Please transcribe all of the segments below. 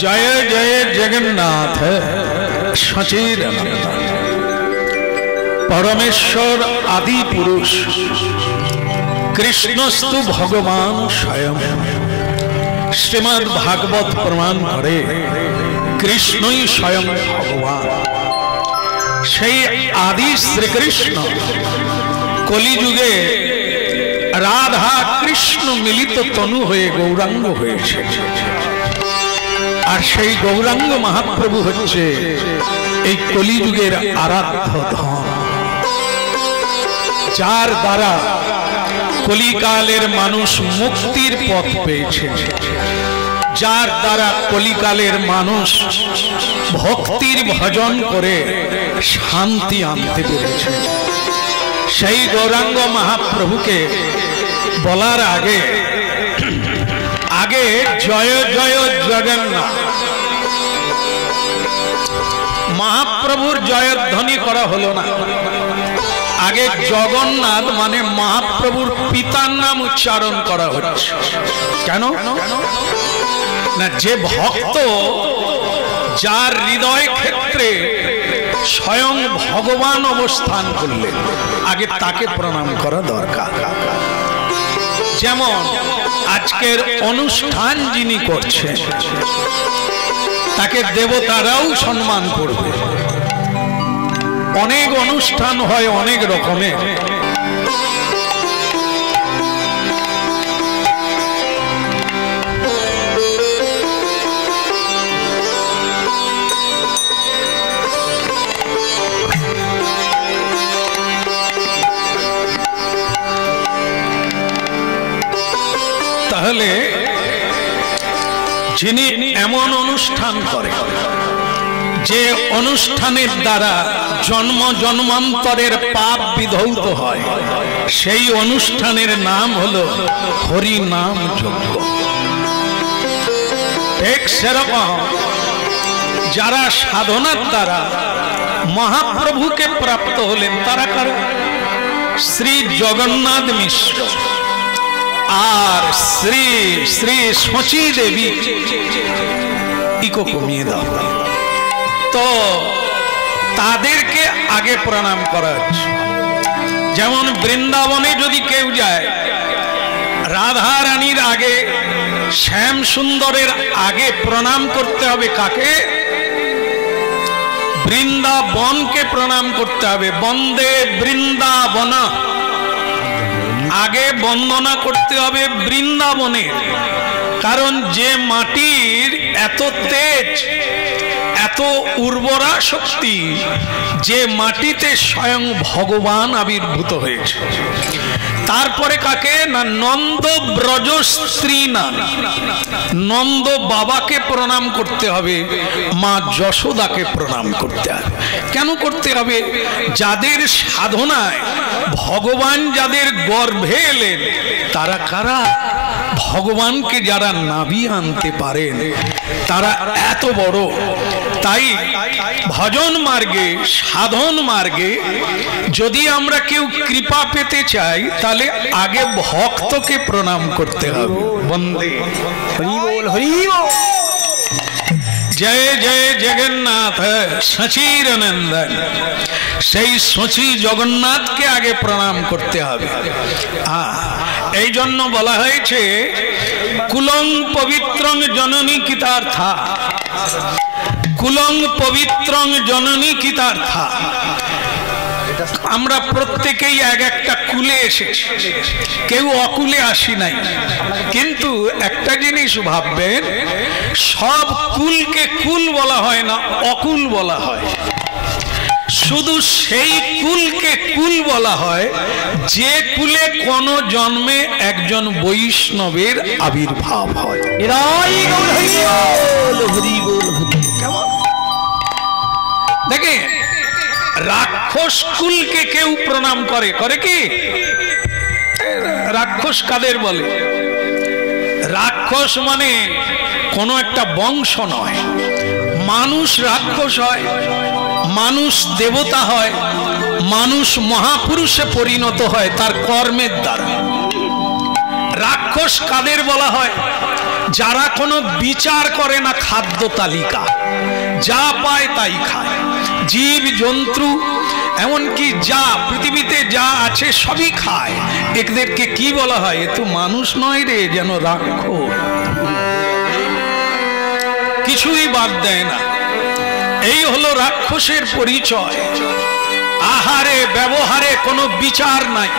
जय जय जगन्नाथ सचिर परमेश्वर आदि पुरुष कृष्णस्तु भगवान स्वयं श्रीमद् भागवत प्रमाण करे कृष्णई स्वयं भगवान সেই आदि श्रीकृष्ण कलिजुगे राधा कृष्ण मिलित तनु हुए गौरांग হয়েছে আর সেই গৌরাঙ্গ মহাপ্রভু হচ্ছে এই কলিযুগের আরাধ্য ধন যার দ্বারা কলিকালের মানুষ মুক্তির পথ পেয়েছে যার দ্বারা কলিকালের মানুষ ভক্তির ভজন করে শান্তি আনতে পেরেছে সেই গৌরাঙ্গ মহাপ্রভুকে বলার আগে आगे जय जय जगन्नाथ महाप्रभुर जयध्वनि करा हलो ना आगे जगन्नाथ माने महाप्रभुर पितार नाम उच्चारण करा हच्छे केन ना जे भक्त जार हृदय क्षेत्रे स्वयं भगवान अवस्थान करलेन आगे ताके प्रणाम करा दरकार जेमन आजकेर अनुष्ठान जिनी करछेन ताके देवताराও सम्मान करबे अनेक अनुष्ठान हय अनेक रकमेर যিনি এমন অনুষ্ঠান করে যে অনুষ্ঠানের দ্বারা জন্ম জন্মান্তরের পাপ বিধৌত হয় সেই অনুষ্ঠানের নাম হলো হরি নাম যজ্ঞ ঠিক সেরকম যারা সাধনার দ্বারা মহাপ্রভুকে প্রাপ্ত হলেন তারা কারা শ্রী জগন্নাথ মিশ্র আর শ্রী শ্রী শচী দেবী ইকো কমিয়ে দাও তো তাদেরকে আগে প্রণাম করা হচ্ছে যেমন বৃন্দাবনে যদি কেউ যায় রাধা রানীর আগে শ্যাম সুন্দরের আগে প্রণাম করতে হবে কাকে বৃন্দাবনকে প্রণাম করতে হবে বন্দে বৃন্দাবন आगे बंदना करते होबे बृंदावने कारण जे माटिर एत तेज एत उर्वरा शक्ति जे माटीते स्वयं भगवान आविर्भूत हয়েছে तारपरे काके ना नंद ब्रज स्त्री ना नंद बाबा के प्रणाम करते होबे मा यशोदा के प्रणाम करते होबे केन करते होबे जादेर साधनाय भगवान जादेर गर्भे एलेन तारा कारा भगवान के जारा नाभि आनते पारेन तारा एत बड़ो ताई भजन मार्गे साधन मार्गे यदि आमरा केउ कृपा पेते चाই ताहले आगे भक्त के प्रणाम करते होबे वंदे हरि बोल हरि बोल जय जय जगन्नाथ सचिर नंदन সেই সচি জগন্নাথকে আগে প্রণাম করতে হবে এই জন্য বলা হয়েছে কুলং পবিত্রং জননী কিতার্থা কুলং পবিত্রং জননী কিতার্থা আমরা প্রত্যেকেই এক একটা কুলে এসেছি কেউ অকুলে আসি নাই কিন্তু একটা জিনিস ভাববেন সব কুলকে কুল বলা হয় না অকুল বলা হয় শুধু সেই কুলকে কুল বলা হয় যে কুলে কোন জন্মে একজন বৈষ্ণবের আবির্ভাব হয় এরাই হরি বল কেমন দেখেন রাক্ষস কুলকে কেউ প্রণাম করে করে কি রাক্ষস কাদের বলে রাক্ষস মানে কোন একটা বংশ নয় মানুষ রাক্ষস হয় মানুষ দেবতা হয় মানুষ মহাপুরুষে পরিণত হয় তার কর্মের দ্বারা রাক্ষস কাদের বলা হয় যারা কোনো বিচার করে না খাদ্য তালিকা, যা পায় তাই খায়, জীব জন্তু এমনকি যা পৃথিবীতে যা আছে সবই খায়। এদেরকে কি বলা হয়? এ তো মানুষ নয় রে, যেন রাক্ষস, কিছুই বাদ দেয় না। এই হলো রাক্ষসের পরিচয়। আহারে ব্যবহারে কোনো বিচার নাই।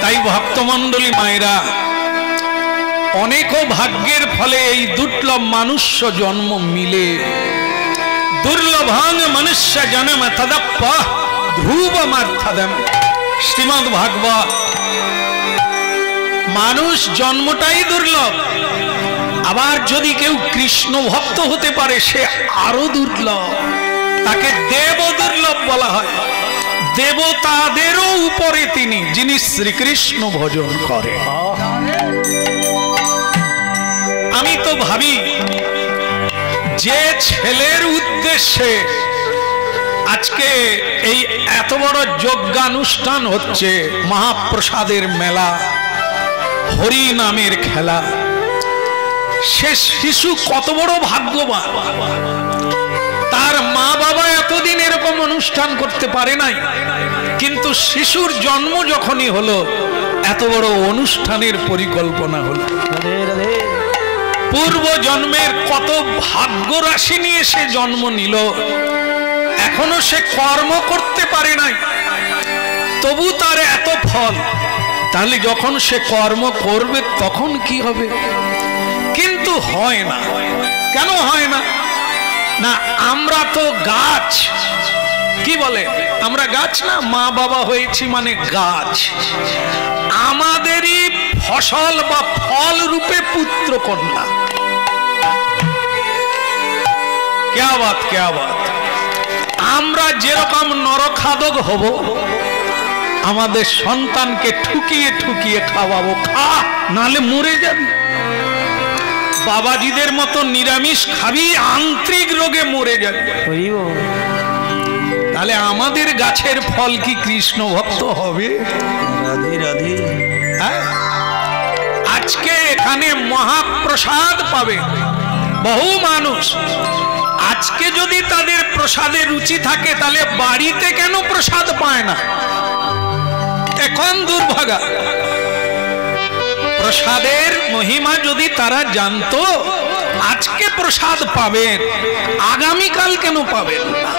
তাই ভক্তমণ্ডলী মায়েরা, অনেকও ভাগ্যের ফলে এই দুর্লভ মনুষ্য জন্ম মিলে। দুর্লভাং মনুষ্য জন্ম তদপ্প ধ্রুবমার্থদম। শ্রীমদ্ ভাগবত। মানুষ জন্মটাই দুর্লভ, আবার যদি কেউ কৃষ্ণ ভক্ত হতে পারে সে আরো দুর্লভ। তাকে দেব দুর্লভ বলা হয়। দেবতাদেরও উপরে তিনি, যিনি শ্রীকৃষ্ণ ভজন করে। আমি তো ভাবি যে ছেলের উদ্দেশ্যে আজকে এই এত বড় যজ্ঞানুষ্ঠান হচ্ছে, মহাপ্রসাদের মেলা, হরি নামের খেলা, সে শিশু কত বড় ভাগ্যবান। তার মা বাবা এতদিন এরকম অনুষ্ঠান করতে পারে নাই, কিন্তু শিশুর জন্ম যখনই হলো এত বড় অনুষ্ঠানের পরিকল্পনা হলো। পূর্ব জন্মের কত ভাগ্য রাশি নিয়ে সে জন্ম নিল, এখনো সে কর্ম করতে পারে নাই, তবু তার এত ফল। তাহলে যখন সে কর্ম করবে তখন কি হবে? কিন্তু হয় না। কেন হয় না? না, আমরা তো গাছ, কি বলে, আমরা গাছ না, মা বাবা হয়েছি মানে গাছ। আমাদেরই ফসল বা ফল রূপে পুত্র কন্যা। ক্যা বাত, ক্যা বাত। আমরা যেরকম নরখাদক হব, আমাদের সন্তানকে ঠুকিয়ে ঠুকিয়ে খাওয়াবো, খা নালে মরে যাবি। বাবাজিদের মতো নিরামিষ খাবি, আন্ত্রিক রোগে মরে যাবে। তাহলে আমাদের গাছের ফল কি কৃষ্ণ ভক্ত হবে? রাধে রাধে। আজকে এখানে মহাপ্রসাদ পাবে বহু মানুষ। আজকে যদি তাদের প্রসাদে রুচি থাকে, তাহলে বাড়িতে কেন প্রসাদ পায় না? এখন দুর্ভাগা। প্রসাদের মহিমা যদি তারা জানতো, আজকে প্রসাদ পাবেন, আগামীকাল কেন পাবেন না?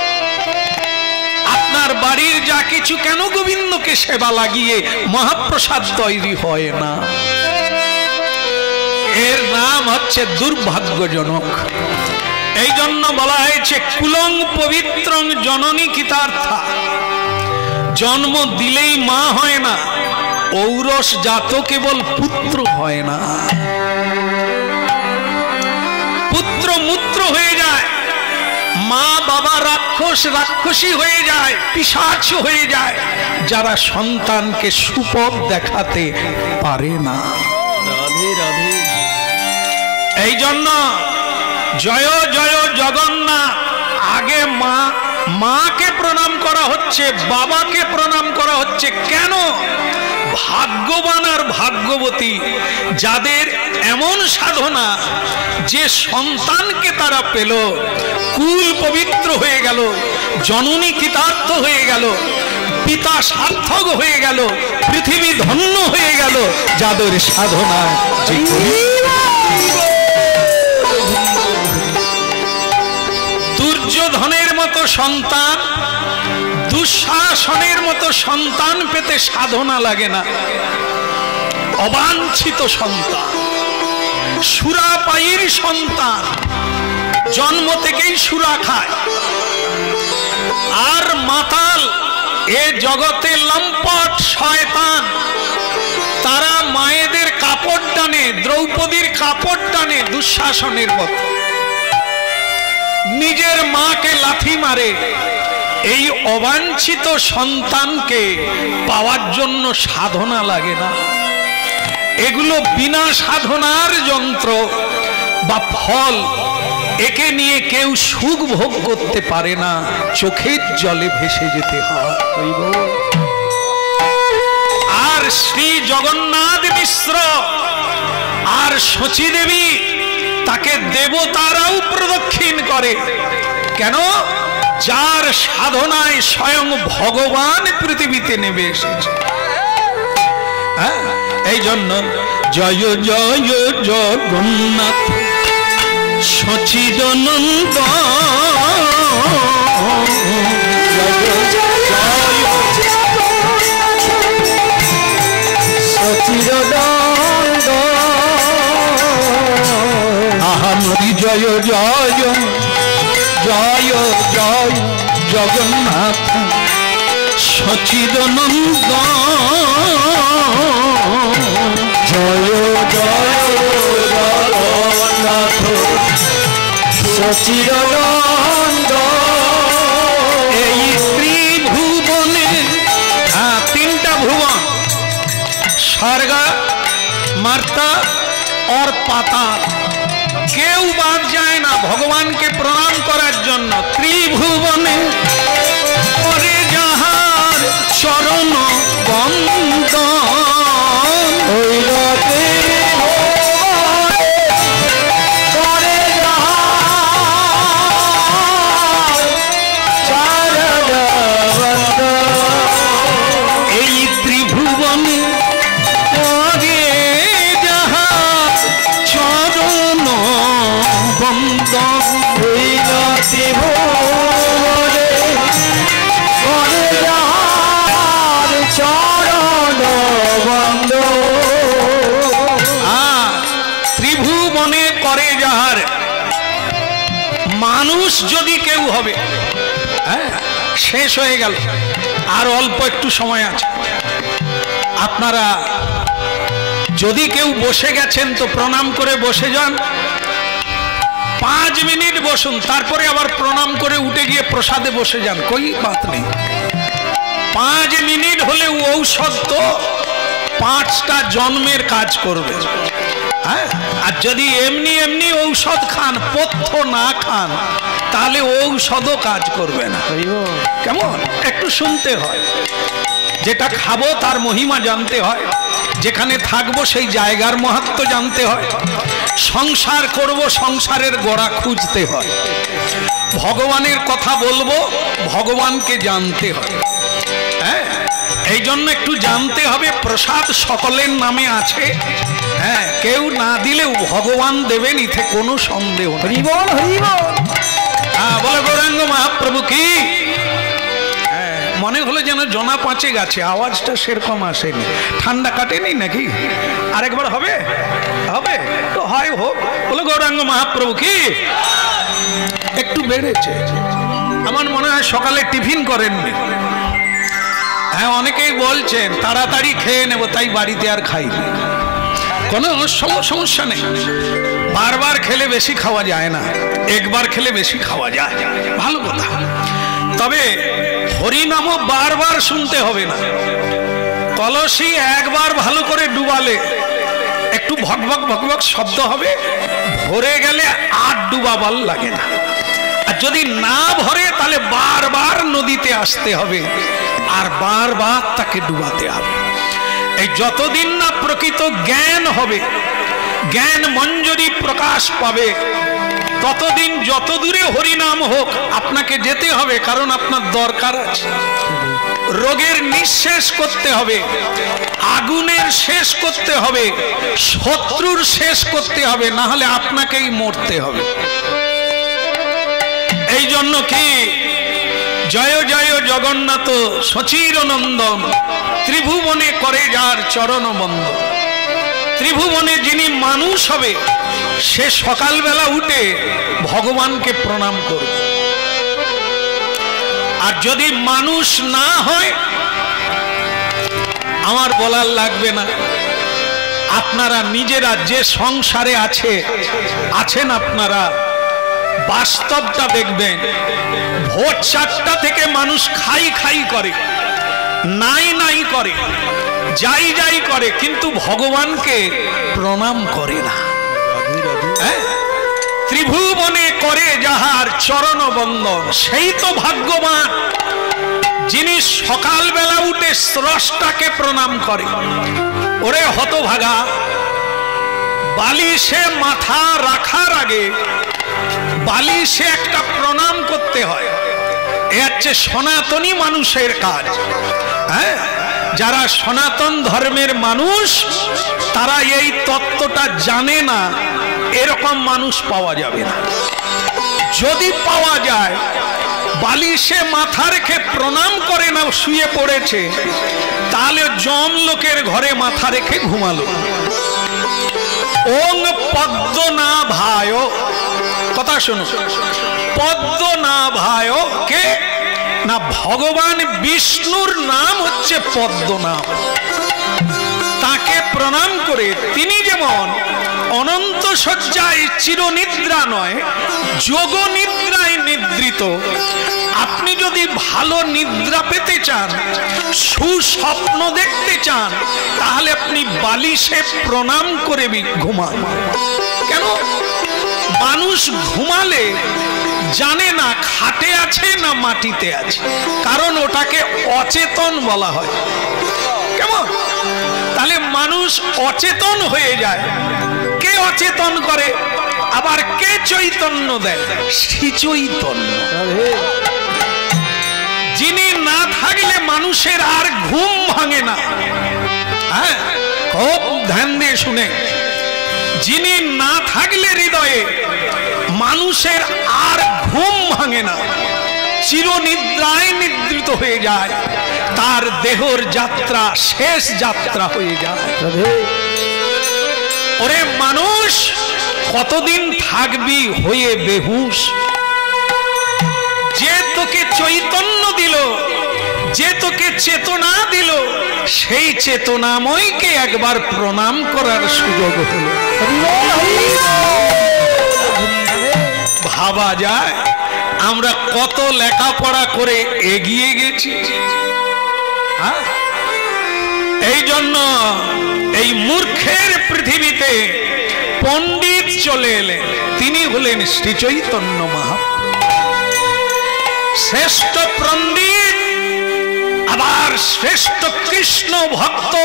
আপনার বাড়ির যা কিছু কেন গোবিন্দকে সেবা লাগিয়ে মহাপ্রসাদ তৈরি হয় না? এর নাম হচ্ছে দুর্ভাগ্যজনক। এই জন্য বলা হয়েছে কুলং পবিত্রং জননী কৃতার্থা। জন্ম দিলেই মা হয় না, ঔরস জাত কেবল পুত্র হয় না। পুত্র মূত্র হয়ে যায়, মা বাবা রাক্ষস রাক্ষসী হয়ে যায়, পিশাচ হয়ে যায়, যারা সন্তানকে সুপথ দেখাতে পারে না। রাধে রাধে। এই জন্য জয় জয় জগন্নাথ। আগে মাকে প্রণাম করা হচ্ছে, বাবাকে প্রণাম করা হচ্ছে। কেন? ভাগ্যবান আর ভাগ্যবতী যাদের এমন সাধনা যে সন্তানকে তারা পেল, কুল পবিত্র হয়ে গেল, জননী কৃতার্থ হয়ে গেল, পিতা সার্থক হয়ে গেল, পৃথিবী ধন্য হয়ে গেল, যাদের সাধনা। দুর্যোধনের মতো সন্তান, দুঃশাসনের মতো সন্তান পেতে সাধনা লাগে না। অবাঞ্ছিত সন্তান, সুরাপায়ীর সন্তান, জন্ম থেকেই সুরা খায়। আর মাতাল এ জগতে লম্পট শয়তান, তারা মায়েদের কাপড় টানে, দ্রৌপদীর কাপড় টানে দুঃশাসনের মতো, নিজের মাকে লাথি মারে। এই অবাঞ্ছিত সন্তানকে পাওয়ার জন্য সাধনা লাগে না। এগুলো বিনা সাধনার যন্ত্র বা ফল। একে নিয়ে কেউ সুখ ভোগ করতে পারে না, চোখের জলে ভেসে যেতে হয়। আর শ্রী জগন্নাথ মিশ্র আর শচী দেবী তাকে দেবতারাও প্রদক্ষিণ করে। কেন? যার সাধনায় স্বয়ং ভগবান পৃথিবীতে নেমে এসেছে। এই জন্য জয় জয় জগন্নাথ সচিদানন্দ, আহামরি জয় জয় জয় জয় জগন্নাথ সচিদানন্দ, জয় জয় জগন্নাথ সচিদানন্দ। এই ত্রিভুবনে তিনটা ভুবন, স্বর্গ মার্তা और পাতাল, কেউ বাদ যায় না ভগবানকে প্রণাম করার জন্য। ত্রিভুবনে করে যাহার চরণ বন্দন, এই ত্রিভুবনে করে যাহার চরণ বন্দন, ত্রিভুবনে করে যাহার। মানুষ যদি কেউ হবে, শেষ হয়ে গেল, আর অল্প একটু সময় আছে। আপনারা যদি কেউ বসে গেছেন তো প্রণাম করে বসে যান, 5 মিনিট বসুন, তারপরে আবার প্রণাম করে উঠে গিয়ে প্রসাদে বসে যান, কোই বাত নেই। 5 মিনিট হলে ঔষধ তো 5টা জন্মের কাজ করবে। হ্যাঁ, আর যদি এমনি এমনি ঔষধ খান, পথ্য না খান, তাহলে ঔষধও কাজ করবে না। কেমন? একটু শুনতে হয়, যেটা খাবো তার মহিমা জানতে হয়, যেখানে থাকবো সেই জায়গার মাহাত্ম্য জানতে হয়, সংসার করব সংসারের গোড়া খুঁজতে হয়, ভগবানের কথা বলবো ভগবানকে জানতে হয়। হ্যাঁ, এই জন্য একটু জানতে হবে। প্রসাদ সকলের নামে আছে, হ্যাঁ, কেউ না দিলেও ভগবান দেবেন, ইথে কোনো সন্দেহ নেই। বলে গৌরাঙ্গ মহাপ্রভু কি। মনে হলো যেন জনা 5 গেছে, আওয়াজটা সেরকম আসেনি, ঠান্ডা কাটেনি নাকি? আরেকবার হবে? হবে তো হয়, হোক। বলে গৌরাঙ্গ মহাপ্রভু কি। একটু বেড়েছে, আমার মনে হয় সকালে টিফিন করেননি। হ্যাঁ, অনেকেই বলছেন তাড়াতাড়ি খেয়ে নেব, তাই বাড়িতে আর খাইনি। কোনো সমস্যা নেই, বারবার খেলে বেশি খাওয়া যায় না, একবার খেলে বেশি খাওয়া যায়, ভালো কথা। তবে হরিনামও বারবার শুনতে হবে না। কলসি একবার ভালো করে ডুবালে একটু ভকভক ভকভক শব্দ হবে, ভরে গেলে আর ডুবাবার লাগে না। আর যদি না ভরে তাহলে বারবার নদীতে আসতে হবে আর বারবার তাকে ডুবাতে হবে। এই যতদিন না প্রকৃত জ্ঞান হবে, জ্ঞান মঞ্জরি প্রকাশ পাবে, ততদিন যত দূরে হরিনাম হোক আপনাকে যেতে হবে, কারণ আপনার দরকার আছে। রোগের নিঃশেষ করতে হবে, আগুনের শেষ করতে হবে, শত্রুর শেষ করতে হবে, না হলে আপনাকেই মরতে হবে। এই জন্য কি জয় জয় জগন্নাথ সচিরনন্দন, ত্রিভুবনে করে যার চরণ বন্দন। ত্রিভুবনে যিনি মানুষ হবে সে সকালবেলা উঠে ভগবানকে প্রণাম করবে। আর যদি মানুষ না হয়, আমার বলার লাগবে না, আপনারা নিজেরা যে সংসারে আছেন আপনারা বাস্তবটা দেখবেন। ভোর 4টা থেকে মানুষ খাই করে, নাই করে, যাই করে, কিন্তু ভগবানকে প্রণাম করে না। ত্রিভুবনে করে যাহার চরণ বন্দন, সেই তো ভাগ্যবান যিনি সকালবেলা উঠে স্রষ্টাকে প্রণাম করে। ওরে হতভাগা, বালিশে মাথা রাখার আগে বালিশে একটা প্রণাম করতে হয়। এ হচ্ছে সনাতনী মানুষের কাজ। হ্যাঁ, যারা সনাতন ধর্মের মানুষ তারা এই তত্ত্বটা জানে না, এরকম মানুষ পাওয়া যাবে না। যদি পাওয়া যায় বালিশে মাথা রেখে প্রণাম করে না, শুয়ে পড়েছে, তাহলে জম লোকের ঘরে মাথা রেখে ঘুমালো। ওং পদ্মনাভায়, কথা শোনো, পদ্মনাভায় কে না, ভগবান বিষ্ণুর নাম হচ্ছে পদ্মনাভ। তাকে প্রণাম করে তিনি যেমন অনন্ত শয্যায় চিরনিদ্রা নয়, যোগ নিদ্রায় নিদ্রিত। আপনি যদি ভালো নিদ্রা পেতে চান, সুস্বপ্ন দেখতে চান, তাহলে আপনি বালিশে প্রণাম করে ঘুমান। কেন? মানুষ ঘুমালে জানে না খাটে আছে না মাটিতে আছে, কারণ ওটাকে অচেতন বলা হয়। কেমন? তাহলে মানুষ অচেতন হয়ে যায়। কে অচেতন করে? আবার কে চৈতন্য দেয়? শ্রী চৈতন্য। যিনি না থাকলে মানুষের আর ঘুম ভাঙে না। হ্যাঁ, খুব ধ্যান দিয়ে শুনে, যিনি না থাকলে হৃদয়ে মানুষের আর ঘুম ভাঙে না, চিরনিদ্রায় নিদ্রিত হয়ে যায়, তার দেহর যাত্রা শেষ যাত্রা হয়ে যায়। ওরে মানুষ, কতদিন থাকবি হয়ে বেহুশ? যে তোকে চৈতন্য দিল, যে তোকে চেতনা দিল, সেই চেতনাময়কে একবার প্রণাম করার সুযোগ হলো। ভাবা যায় আমরা কত লেখাপড়া করে এগিয়ে গেছি। এই জন্য এই মূর্খের পৃথিবীতে পণ্ডিত চলে এলেন, তিনি হলেন শ্রী চৈতন্য মহাপ্রভু। শ্রেষ্ঠ পণ্ডিত আবার শ্রেষ্ঠ কৃষ্ণ ভক্ত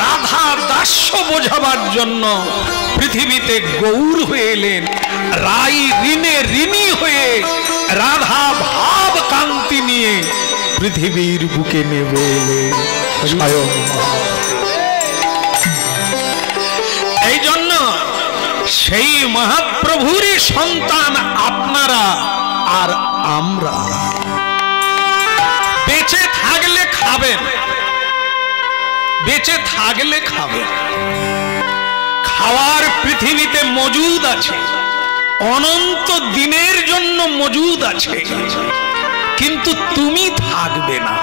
রাধা দাস্য বোঝাবার জন্য পৃথিবীতে গৌর হয়ে এলেন। রাই ঋণে ঋণী হয়ে রাধা ভাব কান্তি নিয়ে পৃথিবীর বুকে নেমে এলেন স্বয়ং। এই জন্য সেই মহাপ্রভুরই সন্তান আপনারা আর আমরা। বেঁচে থাকলে খাবেন, বেঁচে থাকলে খাবেন। খাওয়ার পৃথিবীতে মজুদ আছে, অনন্ত দিনের জন্য মজুদ আছে, কিন্তু তুমি থাকবে না,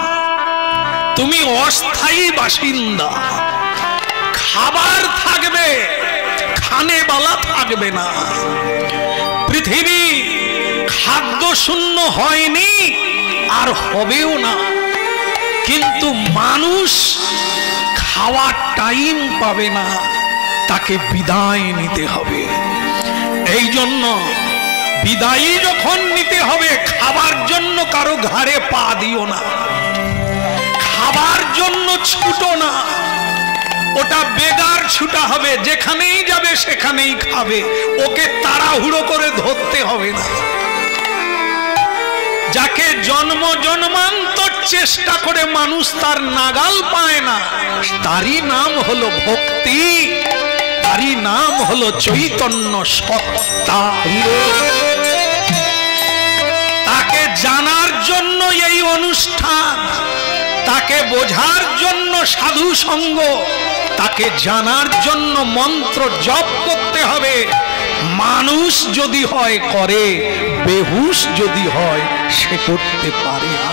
তুমি অস্থায়ী বাসিন্দা। খাবার থাকবে, খানেবালা থাকবে না। পৃথিবী খাদ্য শূন্য হয়নি আর হবেও না, কিন্তু মানুষ খাওয়ার টাইম পাবে না, তাকে বিদায় নিতে হবে। এই জন্য বিদায়ী যখন নিতে হবে, খাবার জন্য কারো ঘাড়ে পা দিও না, খাবার জন্য ছুটো না। ওটা বেগার ছুটা হবে, যেখানেই যাবে সেখানেই খাবে, ওকে তাড়াহুড়ো করে ধরতে হবে না। যাকে জন্ম জন্মান্তর চেষ্টা করে মানুষ তার নাগাল পায় না, তারই নাম হলো ভক্তি, তারই নাম হলো চৈতন্য সত্তা। তাকে জানার জন্য এই অনুষ্ঠান, তাকে বোঝার জন্য সাধু সঙ্গ, তাকে জানার জন্য মন্ত্র জপ করতে হবে। মানুষ যদি হয় করে, বেহুশ যদি হয় সে করতে পারে না।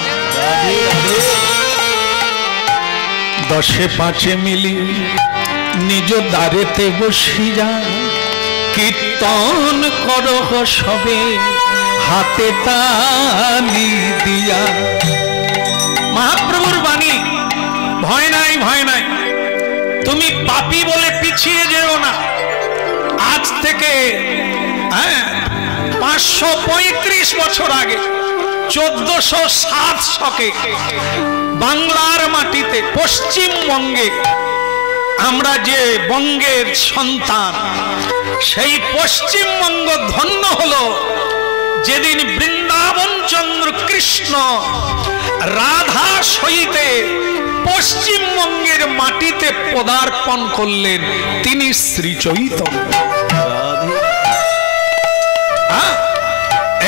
দশে পাঁচে মিলি নিজ দ্বারেতে বসিয়া কীর্তন করহ সবে হাতে তালি দিয়া। মহাপ্রভুর বাণী, ভয় নাই ভয় নাই, তুমি পাপী বলে পিছিয়ে যেও না। আজ থেকে 535 বছর আগে 1407 শকে বাংলার মাটিতে পশ্চিমবঙ্গে আমরা যে বঙ্গের সন্তান, সেই পশ্চিমবঙ্গ ধন্য হলো যেদিন বৃন্দাবন চন্দ্র কৃষ্ণ রাধা সহিতে পশ্চিমবঙ্গের মাটিতে পদার্পণ করলেন, তিনি শ্রী চৈতন্য।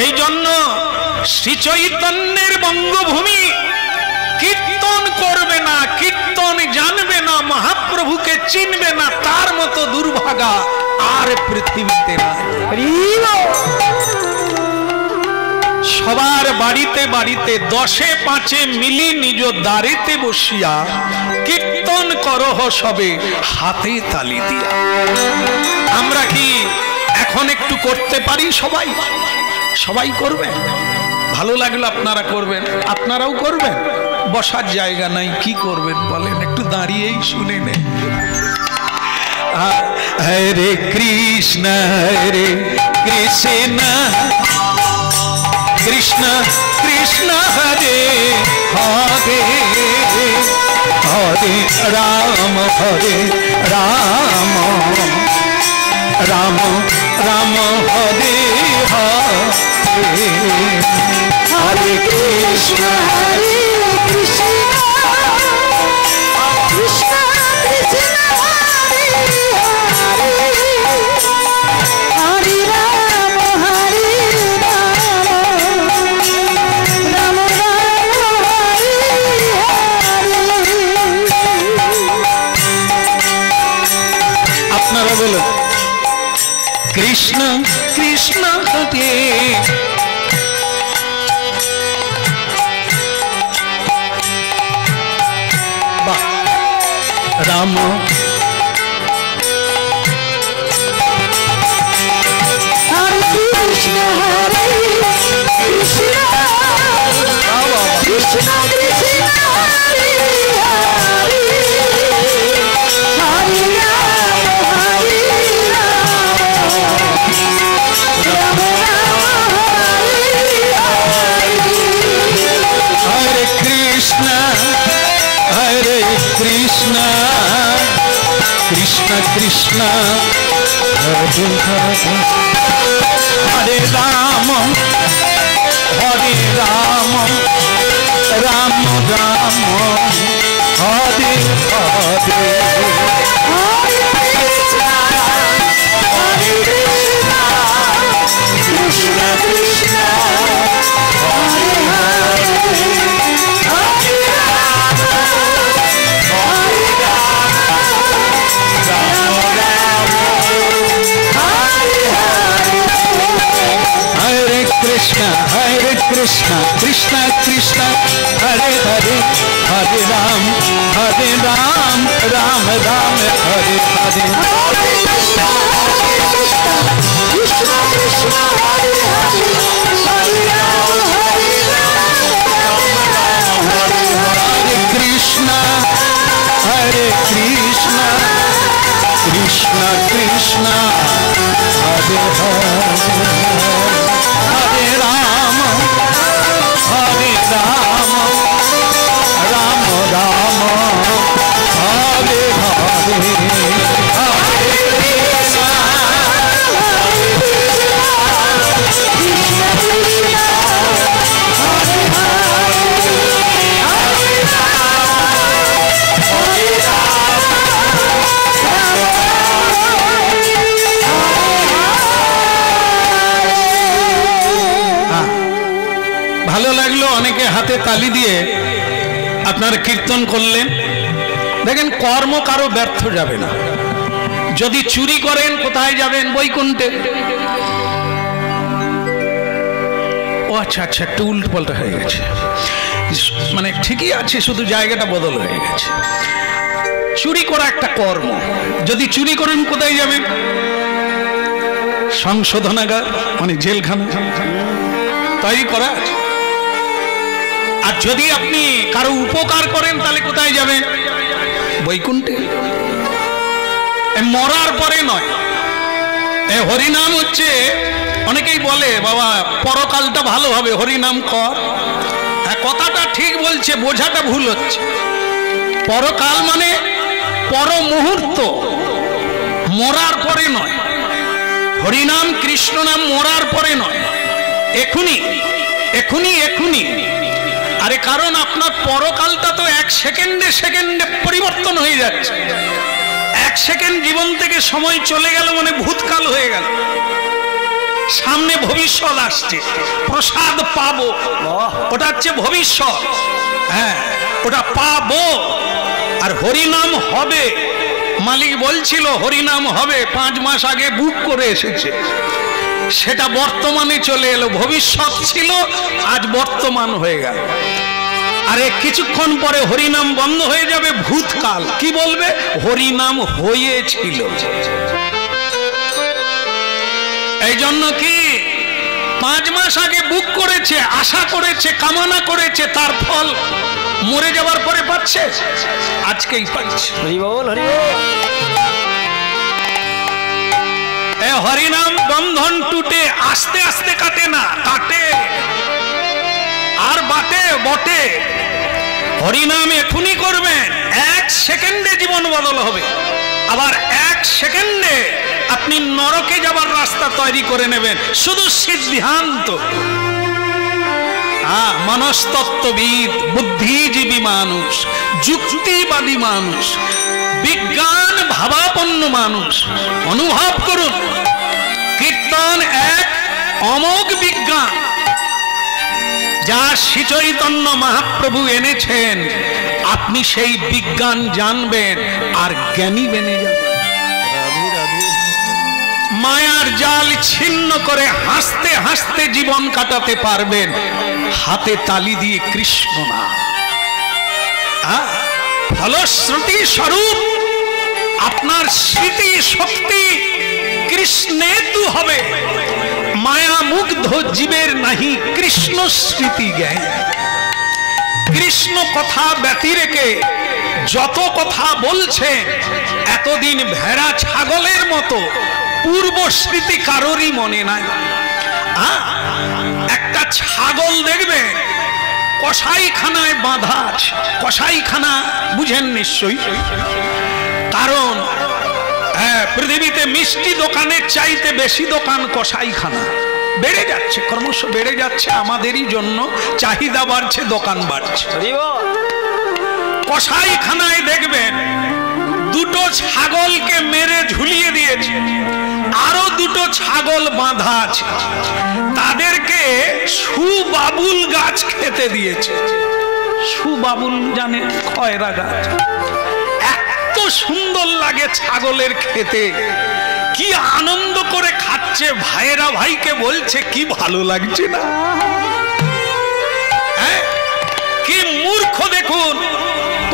এই জন্য শ্রী চৈতন্যের বঙ্গভূমি কীর্তন করবে না, কীর্তন জানবে না, মহাপ্রভুকে চিনবে না, তার মতো দুর্ভাগা আর পৃথিবীতে নাই। সবার বাড়িতে বাড়িতে 10-5 মিলি নিজ দ্বারেতে বসিয়া কীর্তন করহ সবে হাতে তালি দিয়া। আমরা কি এখন একটু করতে পারি? সবাই সবাই করবেন? ভালো লাগলো আপনারা করবেন, আপনারাও করবেন। বসার জায়গা নাই, কি করবেন বলেন? একটু দাঁড়িয়েই শুনে নেন। হরে কৃষ্ণ হরে কৃষ্ণ কৃষ্ণ কৃষ্ণ হরে হরে, হরে রাম হরে রাম, রাম রাম হরে হরে, হরে কৃষ্ণ হরে কৃষ্ণ কৃষ্ণ কৃষ্ণ হরে হরে, হরে রাম হরে রাম, রাম রাম হরে হরে। আপনারা বলুন কৃষ্ণ কৃষ্ণ হরে, রাম হরে কৃষ্ণ হরে কৃষ্ণ কৃষ্ণ কৃষ্ণ হরে হরে, হরে রাম হরে রাম, রাম রাম হরে হরে, হরে কৃষ্ণ হরে কৃষ্ণ কৃষ্ণ কৃষ্ণ হরে হরে, হরে রাম হরে রাম, রাম রাম হরে হরে, হরে কৃষ্ণ হরে কৃষ্ণ কৃষ্ণ কৃষ্ণ হরে হরে, হরে রাম হরে রাম, রাম রাম হরে হরে, হরে কৃষ্ণ কৃষ্ণ কৃষ্ণ কৃষ্ণ হরে হরে, হরে রাম রাম, রাম রাম হরে হরে, হরে কৃষ্ণ কৃষ্ণ কৃষ্ণ হরে হরে, হরে রাম হরে রাম, রাম হরে হরে, কৃষ্ণ হরে কৃষ্ণ কৃষ্ণ কৃষ্ণ হরে হরে, হরে রাম হরে রাম, রাম রাম হরে হরে, হরে কৃষ্ণ কৃষ্ণ কৃষ্ণ হরে হরে, হরে রাম হরে রাম, রাম রাম। ভালো লাগলো, অনেকে হাতে তালি দিয়ে আপনারা কীর্তন করলেন। দেখেন কর্ম কারো ব্যর্থ যাবে না। যদি চুরি করেন কোথায় যাবেন? বৈকুণ্ঠে। ও আচ্ছা আচ্ছা, একটু উল্টো পাল্টা হয়ে গেছে, মানে ঠিকই আছে, শুধু জায়গাটা বদল হয়ে গেছে। চুরি করা একটা কর্ম। যদি চুরি করেন কোথায় যাবেন? সংশোধনাগার, মানে জেলখানা তৈরি করা আছে। আর যদি আপনি কারো উপকার করেন তাহলে কোথায় যাবেন? বৈকুণ্ঠে। মরার পরে নয়। হরিনাম হচ্ছে, অনেকেই বলে বাবা পরকালটা ভালো হবে, হরিনাম কর। কথাটা ঠিক বলছে, বোঝাটা ভুল হচ্ছে। পরকাল মানে পর মুহূর্ত, মরার পরে নয়। হরিনাম কৃষ্ণ নাম মরার পরে নয়, এখুনি এখুনি এখুনি। আরে কারণ আপনার পরকালটা তো এক সেকেন্ডে সেকেন্ডে পরিবর্তন হয়ে যাচ্ছে। এক সেকেন্ড জীবন থেকে সময় চলে গেল মানে ভূতকাল হয়ে গেল, সামনে ভবিষ্যৎ আসছে, প্রসাদ পাবো, ওটা হচ্ছে ভবিষ্যৎ। হ্যাঁ, ওটা পাবো। আর হরিনাম হবে, মালিক বলছিল হরিনাম হবে, 5 মাস আগে বুক করে এসেছে, সেটা বর্তমানে চলে এলো। ভবিষ্যৎ ছিল, আজ বর্তমান হয়ে গেল। আরে কিছুক্ষণ পরে হরিনাম বন্ধ হয়ে যাবে, ভূতকাল। কি বলবে? হরিনাম হয়েছিল। এই জন্য কি 5 মাস আগে বুক করেছে, আশা করেছে, কামনা করেছে, তার ফল মরে যাবার পরে পাচ্ছে, আজকেই পাচ্ছে। হরিনাম বন্ধন টুটে আস্তে আস্তে কাটে না, কাটে আর বাটে বটে। হরিনাম এখনই করবেন, 1 সেকেন্ডে জীবন বদল হবে। আবার 1 সেকেন্ডে আপনি নরকে যাবার রাস্তা তৈরি করে নেবেন, শুধু সিদ্ধান্ত। মনস্তত্ত্ববিদ, বুদ্ধিজীবী মানুষ, যুক্তিবাদী মানুষ, বিজ্ঞান ভাবাপন্ন মানুষ অনুভব করুন, কীর্তন এক অমোঘ বিজ্ঞান, যা শ্রী চৈতন্য মহাপ্রভু এনেছেন। আপনি সেই বিজ্ঞান জানবেন আর জ্ঞানী বেনে যাবেন। মায়ার জাল ছিন্ন করে হাসতে হাসতে জীবন কাটাতে পারবেন, হাতে তালি দিয়ে কৃষ্ণ নাম। ফলশ্রুতি স্বরূপ আপনার স্মৃতি শক্তি কৃষ্ণেতু হবে। মায়া মুগ্ধ জীবের নাহি কৃষ্ণ স্মৃতি জ্ঞান। কৃষ্ণ কথা ব্যতিরেকে যত কথা বলছে, এতদিন ভেড়া ছাগলের মতো পূর্ব স্মৃতি কারোরই মনে নাই। একটা ছাগল দেখবে কসাইখানায় বাঁধা আছে। কসাইখানা বুঝেন নিশ্চয়ই, কারণ পৃথিবীতে মিষ্টি দোকানের চাইতে বেশি দোকান কসাইখানা। বেড়ে যাচ্ছে, ক্রমশ বেড়ে যাচ্ছে, আমাদেরই জন্য চাহিদা বাড়ছে, দোকান বাড়ছে। কসাইখানায় দেখবেন 2টো ছাগলকে মেরে ঝুলিয়ে দিয়েছে, আরো 2টো ছাগল বাঁধা আছে, তাদেরকে সুবাবুল গাছ খেতে দিয়েছে। সুবাবুল জানে, খয়রা গাছ। এত সুন্দর লাগে ছাগলের খেতে, কি আনন্দ করে খাচ্ছে। ভাইয়েরা ভাইকে বলছে কি ভালো লাগছে না? কি মূর্খ দেখুন,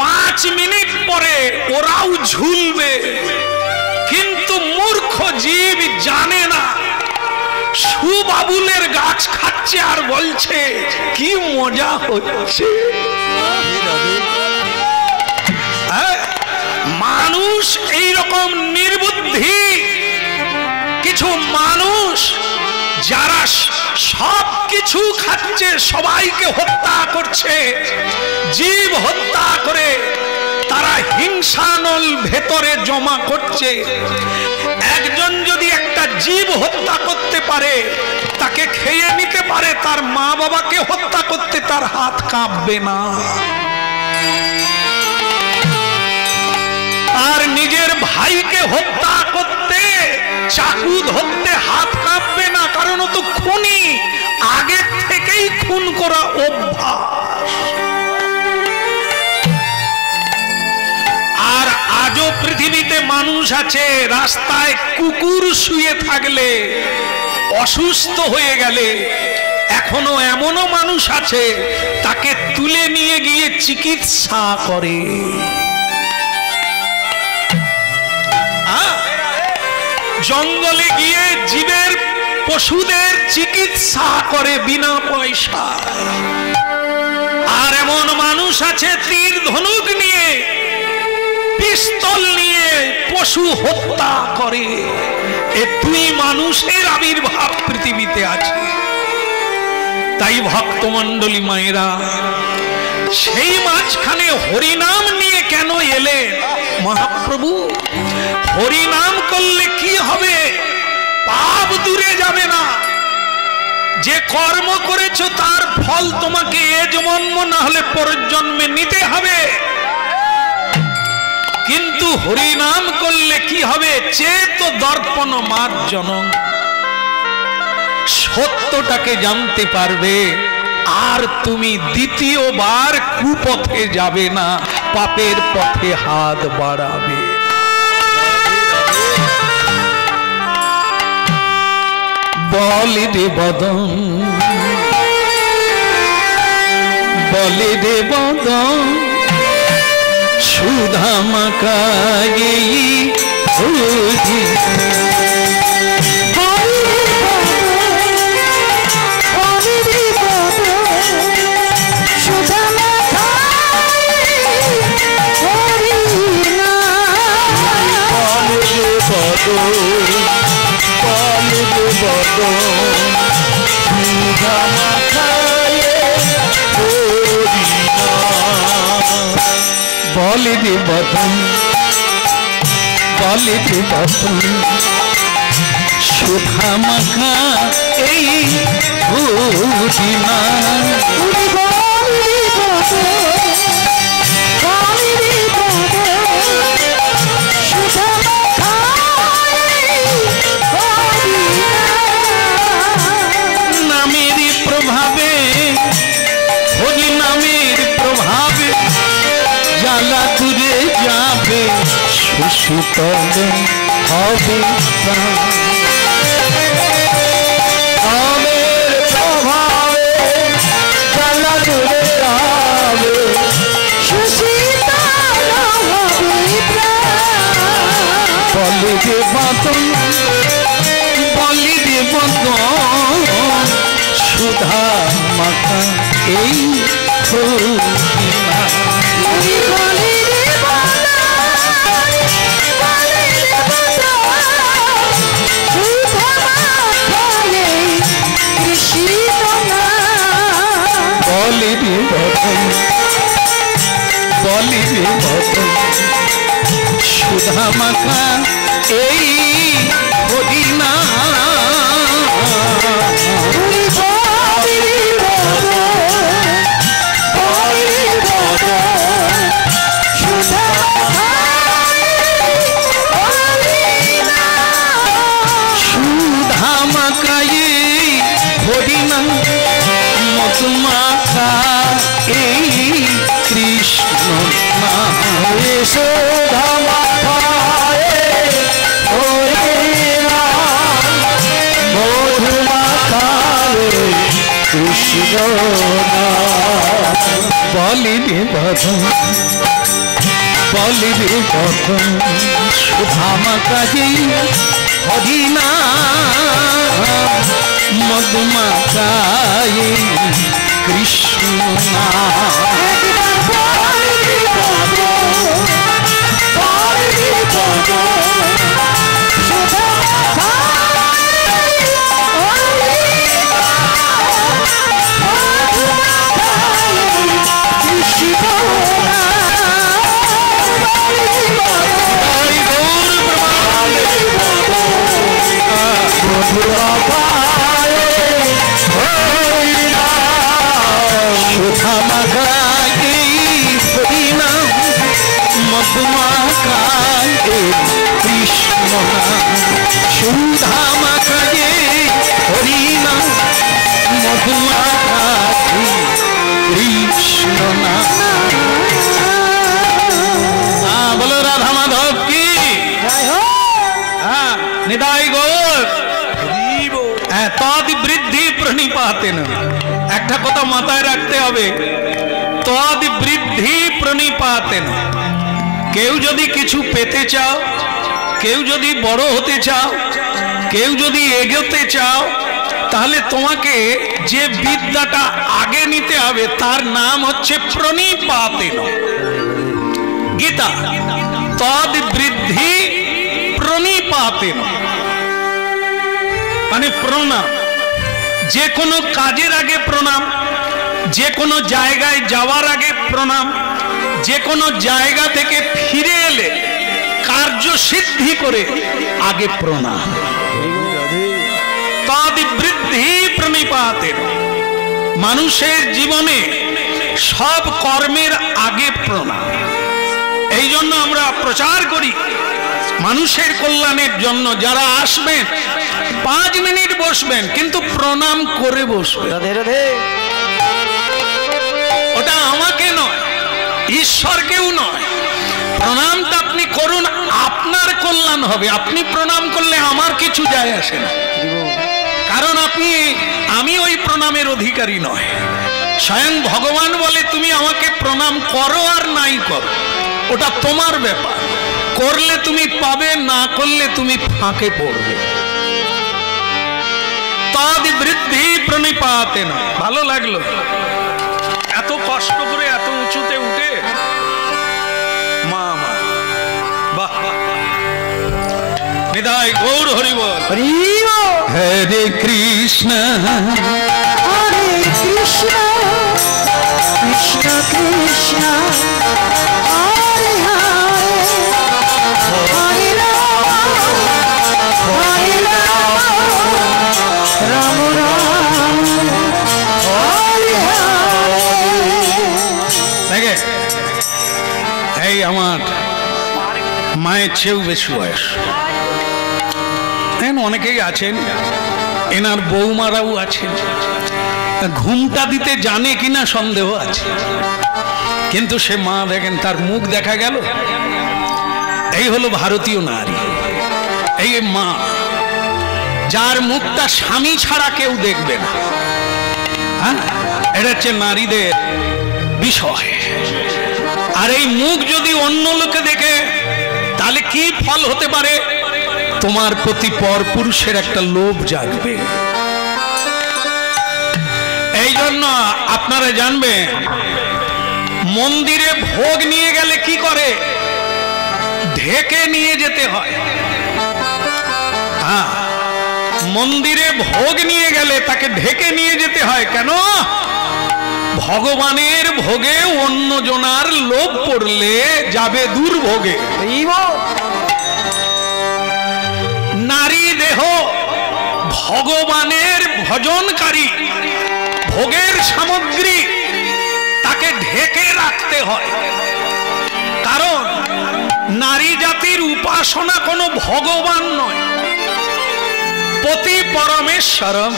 5 মিনিট পরে ওরাও ঝুলবে, কিন্তু মূর্খ জীব জানে না সুবাবুলের গাছ খাচ্ছে আর বলছে কি মজা হচ্ছে। মানুষ এইরকম নির্বুদ্ধি, কিছু মানুষ যারা সব কিছু খাচ্ছে, সবাইকে হত্যা করছে, জীব হত্যা করে তারা হিংসানল ভেতরে জমা করছে। একজন যদি একটা জীব হত্যা করতে পারে, তাকে খেয়ে নিতে পারে, তার মা বাবাকে হত্যা করতে তার হাত কাঁপবে না। আর নিজের ভাইকে হত্যা করতে, চাকু ধরতে হাত কাঁপবে না, কারণ ও তো খুনি, আগে থেকেই খুন করা অভ্যাস। আর আজও পৃথিবীতে মানুষ আছে, রাস্তায় কুকুর শুয়ে থাকলে, অসুস্থ হয়ে গেলে, এখনো এমনও মানুষ আছে তাকে তুলে নিয়ে গিয়ে চিকিৎসা করে। জঙ্গলে গিয়ে জীবের, পশুদের চিকিৎসা করে বিনা পয়সা। আর এমন মানুষ আছে তীর ধনুক নিয়ে, পিস্তল নিয়ে পশু হত্যা করে। এ 2 মানুষের আবির্ভাব পৃথিবীতে আছে। তাই ভক্তমণ্ডলী মায়েরা, সেই মাঝখানে হরিনাম নিয়ে কেন এলেন? মহাপ্রভু হরি নাম করলে কি হবে? পাপ দূরে যাবে না। যে কর্ম করেছো তার ফল তোমাকে এ জন্ম না হলে পরের জন্মে নিতে হবে। কিন্তু হরি নাম করলে কি হবে? চেত দর্পণ মার্জন, সত্যটাকে জানতে পারবে, আর তুমি দ্বিতীয়বার কুপথে যাবে না, পাপের পথে হাত বাড়াবে। বলে রে বদন, বলে রে বদন, সুধা মাখায়ে হরি। বলে রে বদন, বলে রে বদন, সুধা মাখা এই হরি নাম। নামের প্রভাবে, হরি নামের প্রভাবে জ্বালা দূরে যাবে, সুশীতলে হবে প্রাণ। নামের প্রভাবে জ্বালা দূরে যাবে, সুশীতল হবে প্রাণ। বলে রে বদন, বলে রে বদন, সুধা মাখা এই হরি নাম। বলে রে বদন, বলে রে বদন, সুধা মাখা এই হরি নাম। মধুমাখা এই কৃষ্ণ নাম। সুধা মাখা হরি নাম, মধুমাখা কৃষ্ণ নাম। বলে রে বদন, বলে রে বদন, সুধা মাখা এই হরি নাম, মধুমাখা কৃষ্ণ নাম। সুধা মাখা হরি নাম, মধুমাখা কৃষ্ণ নাম। বলো রাধা মাধব কি নিতাই গৌর। তদ বৃদ্ধি প্রণিপাতেন, একটা কথা মাথায় রাখতে হবে, তদ বৃদ্ধি প্রণিপাতেন। কেউ যদি কিছু পেতে চাও, কেউ যদি বড় হতে চাও, কেউ যদি এগোতে চাও, তাহলে তোমাকে যে বিদ্যাটা আগে নিতে হবে তার নাম হচ্ছে প্রণিপাতেন। গীতা তদ বৃদ্ধি প্রণিপাতেন মানে প্রণাম। যে কোনো কাজের আগে প্রণাম, যে কোনো জায়গায় যাওয়ার আগে প্রণাম, যে কোনো জায়গা থেকে ফিরে এলে কার্য সিদ্ধি করে আগে প্রণাম। তদ্বৃদ্ধি প্রণিপাতেন, মানুষের জীবনে সব কর্মের আগে প্রণাম। এই জন্য আমরা প্রচার করি মানুষের কল্যাণের জন্য। যারা আসবেন 5 মিনিট বসবেন, কিন্তু প্রণাম করে বসবেন। ওটা আমাকে নয়, ঈশ্বরকেও নয়। প্রণামটা আপনি করুন, আপনার কল্যাণ হবে। আপনি প্রণাম করলে আমার কিছু যায় আসে না, কারণ আমি ওই প্রণামের অধিকারী নয়। স্বয়ং ভগবান বলে তুমি আমাকে প্রণাম করো আর নাই করো, ওটা তোমার ব্যাপার। করলে তুমি পাবে, না করলে তুমি ফাঁকে পড়বে। তদ্বৃদ্ধি প্রণিপাতেন। ভালো লাগলো এত কষ্ট করে এত উঁচুতে উঠে। মা বাহ, নিতাই গৌর হরি বল। হরে কৃষ্ণ হরে কৃষ্ণ কৃষ্ণ কৃষ্ণ হরে হরে হরে রাম হরে রাম রাম রাম হরে হরে। এই আমার মায়ের চেয়েও বেশি বয়স, অনেকেই আছেন, এনার বৌমারাও আছেন। ঘুমটা দিতে জানে কিনা সন্দেহ আছে, কিন্তু সে মা দেখেন, তার মুখ দেখা গেল। এই হলো ভারতীয় নারী, এই মা, যার মুখটা স্বামী ছাড়া কেউ দেখবে না। হ্যাঁ, এটা হচ্ছে নারীদের বিষয়। আর এই মুখ যদি অন্য লোকে দেখে, তাহলে কি ফল হতে পারে? তোমার প্রতি পরপুরুষের একটা লোভ জাগবে। এই জন্য আপনারা জানবেন, মন্দিরে ভোগ নিয়ে গেলে কি করে? ঢেকে নিয়ে যেতে হয়। হ্যাঁ, মন্দিরে ভোগ নিয়ে গেলে তাকে ঢেকে নিয়ে যেতে হয়। কেন? ভগবানের ভোগে অন্য জনার লোভ পড়লে যাবে দুর্ভোগে। নারী দেহ ভগবানের ভজনকারী, ভোগের সামগ্রী, তাকে ঢেকে রাখতে হয়। কারণ নারী জাতির উপাসনা কোনো ভগবান নয়, পতি পরমেশ্বরম।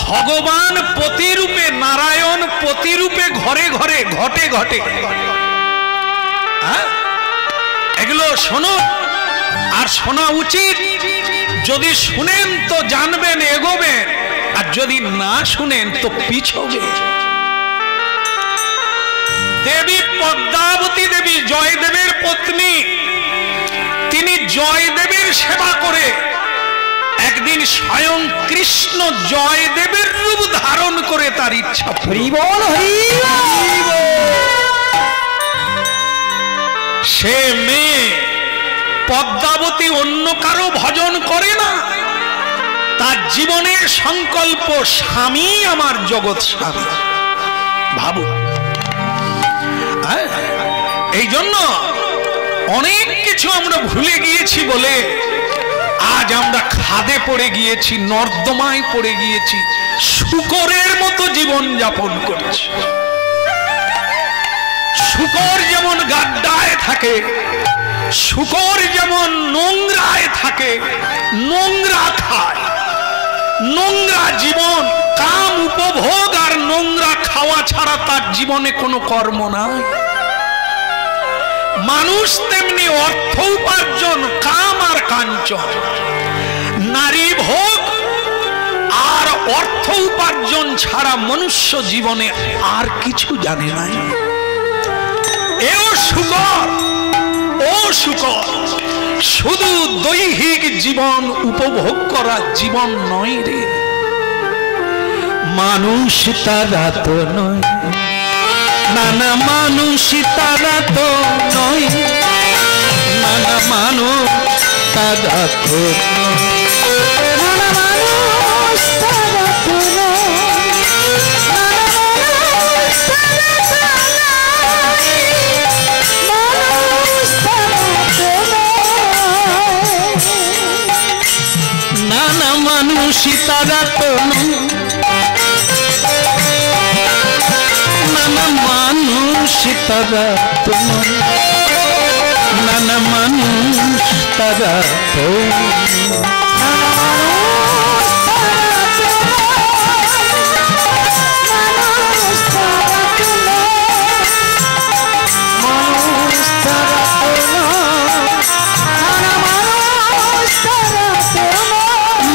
ভগবান পতিরূপে, নারায়ণ পতিরূপে ঘরে ঘরে, ঘটে ঘটে। এগুলো শোনো, আর শোনা উচিত। যদি শুনেন তো জানবেন, এগোবেন, আর যদি না শুনেন তো পিছবে। দেবী পদ্মাবতী দেবী, জয়দেবের পত্নী, তিনি জয়দেবের সেবা করে একদিন স্বয়ং কৃষ্ণ জয়দেবের রূপ ধারণ করে তার ইচ্ছা। সে মেয়ে পদ্মাবতী অন্য কারো ভজন করে না, তার জীবনের সংকল্প স্বামী আমার জগৎ স্বামী। ভাবুন, এই জন্য অনেক কিছু আমরা ভুলে গিয়েছি বলে আজ আমরা খাদে পড়ে গিয়েছি, নর্দমায় পড়ে গিয়েছি, শূকরের মতো জীবন যাপন করছি। শূকর যেমন গাড্ডায় থাকে, শূকর যেমন নোংরায় থাকে, নোংরা খায়, নোংরা জীবন, কাম উপভোগ আর নোংরা খাওয়া ছাড়া তার জীবনে কোনো কর্ম নাই। মানুষ তেমনি অর্থ উপার্জন, কাম আর কাঞ্চন, নারী ভোগ আর অর্থ উপার্জন ছাড়া মনুষ্য জীবনে আর কিছু জানে নাই। এও শূকর, ও শূকর, শুধু দৈহিক জীবন উপভোগ করা জীবন নয় রে। মানুষ তারা তো নয়, নানা মানুষ তারা তো নয়, নানা মানুষ তারা তো নয়। মানুষই তারা তো নানা মানুষই তারা তো নানা মানুষ তারা তো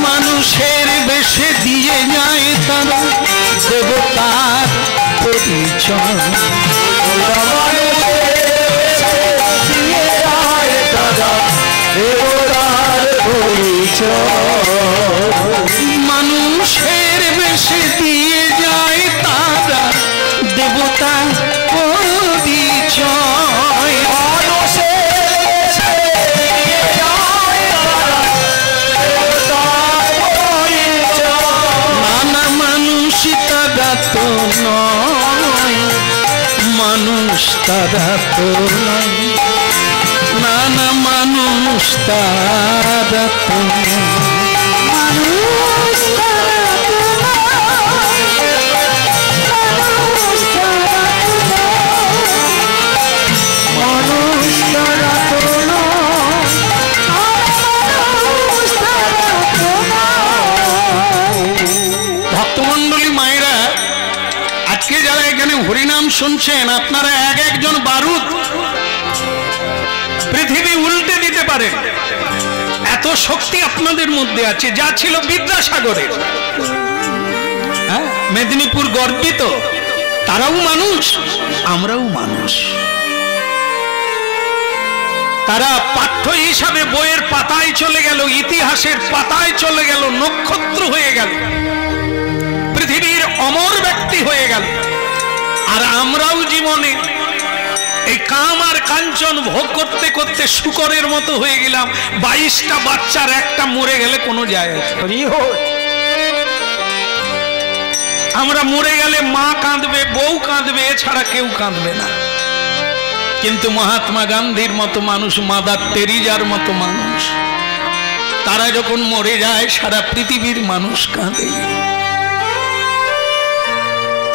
মানুষের বেশে দিয়ে যায় তারা দেবতার পরিচয় মানুষের বেশে দিয়ে যায় তারা দেবতার পরিচয় নানা মানুষই তারা তো নয় মানুষ তারা তো নয় নানা মানুষ তারা তো মানুষ তারা তো মানুষ তারা তো মানুষ তারা তো মানুষ তারা তো ভক্তমণ্ডলী মায়েরা, আজকে যারা এখানে হরিনাম শুনছেন আপনারা এক একজন বারুদ পৃথিবী উল্টে দিতে পারেন, এত শক্তি আপনাদের মধ্যে আছে যা ছিল বিদ্যাসাগরে। হ্যাঁ, মেদিনীপুর গর্বিত, তারাও মানুষ আমরাও মানুষ। তারা পাঠ্য হিসাবে বইয়ের পাতায় চলে গেল, ইতিহাসের পাতায় চলে গেল, নক্ষত্র হয়ে গেল, পৃথিবীর অমর ব্যক্তি হয়ে গেল। আর আমরাও জীবনে এই কাম আর কাঞ্চন ভোগ করতে করতে শুকরের মতো হয়ে গেলাম। 22টা বাচ্চার একটা মরে গেলে কোনো যায় আসে না। আমরা মরে গেলে মা কাঁদবে, বউ কাঁদবে, এছাড়া কেউ কাঁদবে না। কিন্তু মহাত্মা গান্ধীর মতো মানুষ, মাদার টেরিজার মতো মানুষ, তারা যখন মরে যায় সারা পৃথিবীর মানুষ কাঁদে।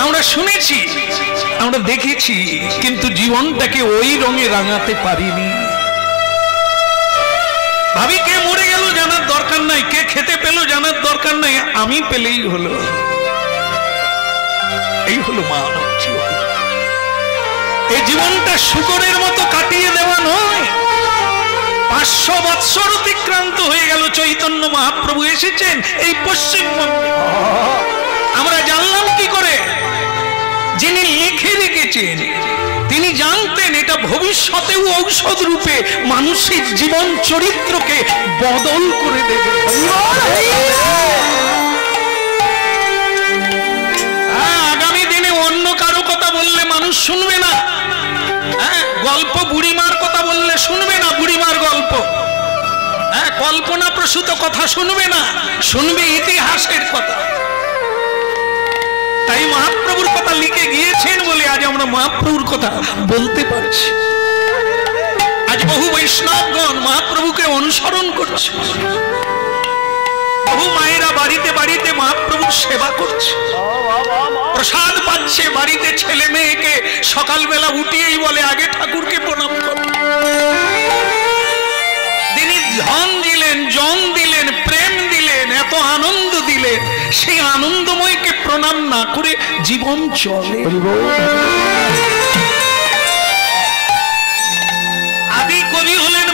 আমরা শুনেছি, আমরা দেখেছি, কিন্তু জীবনটাকে ওই রঙে রাঙাতে পারিনি। ভাবি কে মরে গেল জানার দরকার নাই, কে খেতে পেল জানার দরকার নাই, আমি পেলেই হলো। এই হলো মানব জীবন। এই জীবনটা শুকরের মতো কাটিয়ে দেওয়া নয়। 500 বৎসর অতিক্রান্ত হয়ে গেল, চৈতন্য মহাপ্রভু এসেছেন এই পশ্চিমবঙ্গে। আমরা জানলাম কি করে? যিনি লিখে রেখেছেন তিনি জানতেন এটা ভবিষ্যতেও ঔষধ রূপে মানুষের জীবন চরিত্রকে বদল করে দেবে। আগামী দিনে অন্য কারো কথা বললে মানুষ শুনবে না। গল্প বুড়িমার কথা বললে শুনবে না, বুড়িমার গল্প। কল্পনা প্রসূত কথা শুনবে না, শুনবে ইতিহাসের কথা। তাই মহাপ্রভুর কথা লিখে গিয়েছেন বলে আজ আমরা মহাপ্রভুর কথা বলতে পারছি। আজ বহু বৈষ্ণবগণ মহাপ্রভুকে অনুসরণ করছে, বহু মায়েরা বাড়িতে বাড়িতে মহাপ্রভুর সেবা করছে, প্রসাদ পাচ্ছে। বাড়িতে ছেলে মেয়েকে সকালবেলা উঠিয়েই বলে আগে ঠাকুরকে প্রণাম কর। তিনি ধন দিলেন, জন দিলেন, প্রেম দিলেন, এত আনন্দ দিলেন, সেই আনন্দময়কে প্রণাম না করে জীবন চলে। আদি কবি হলেন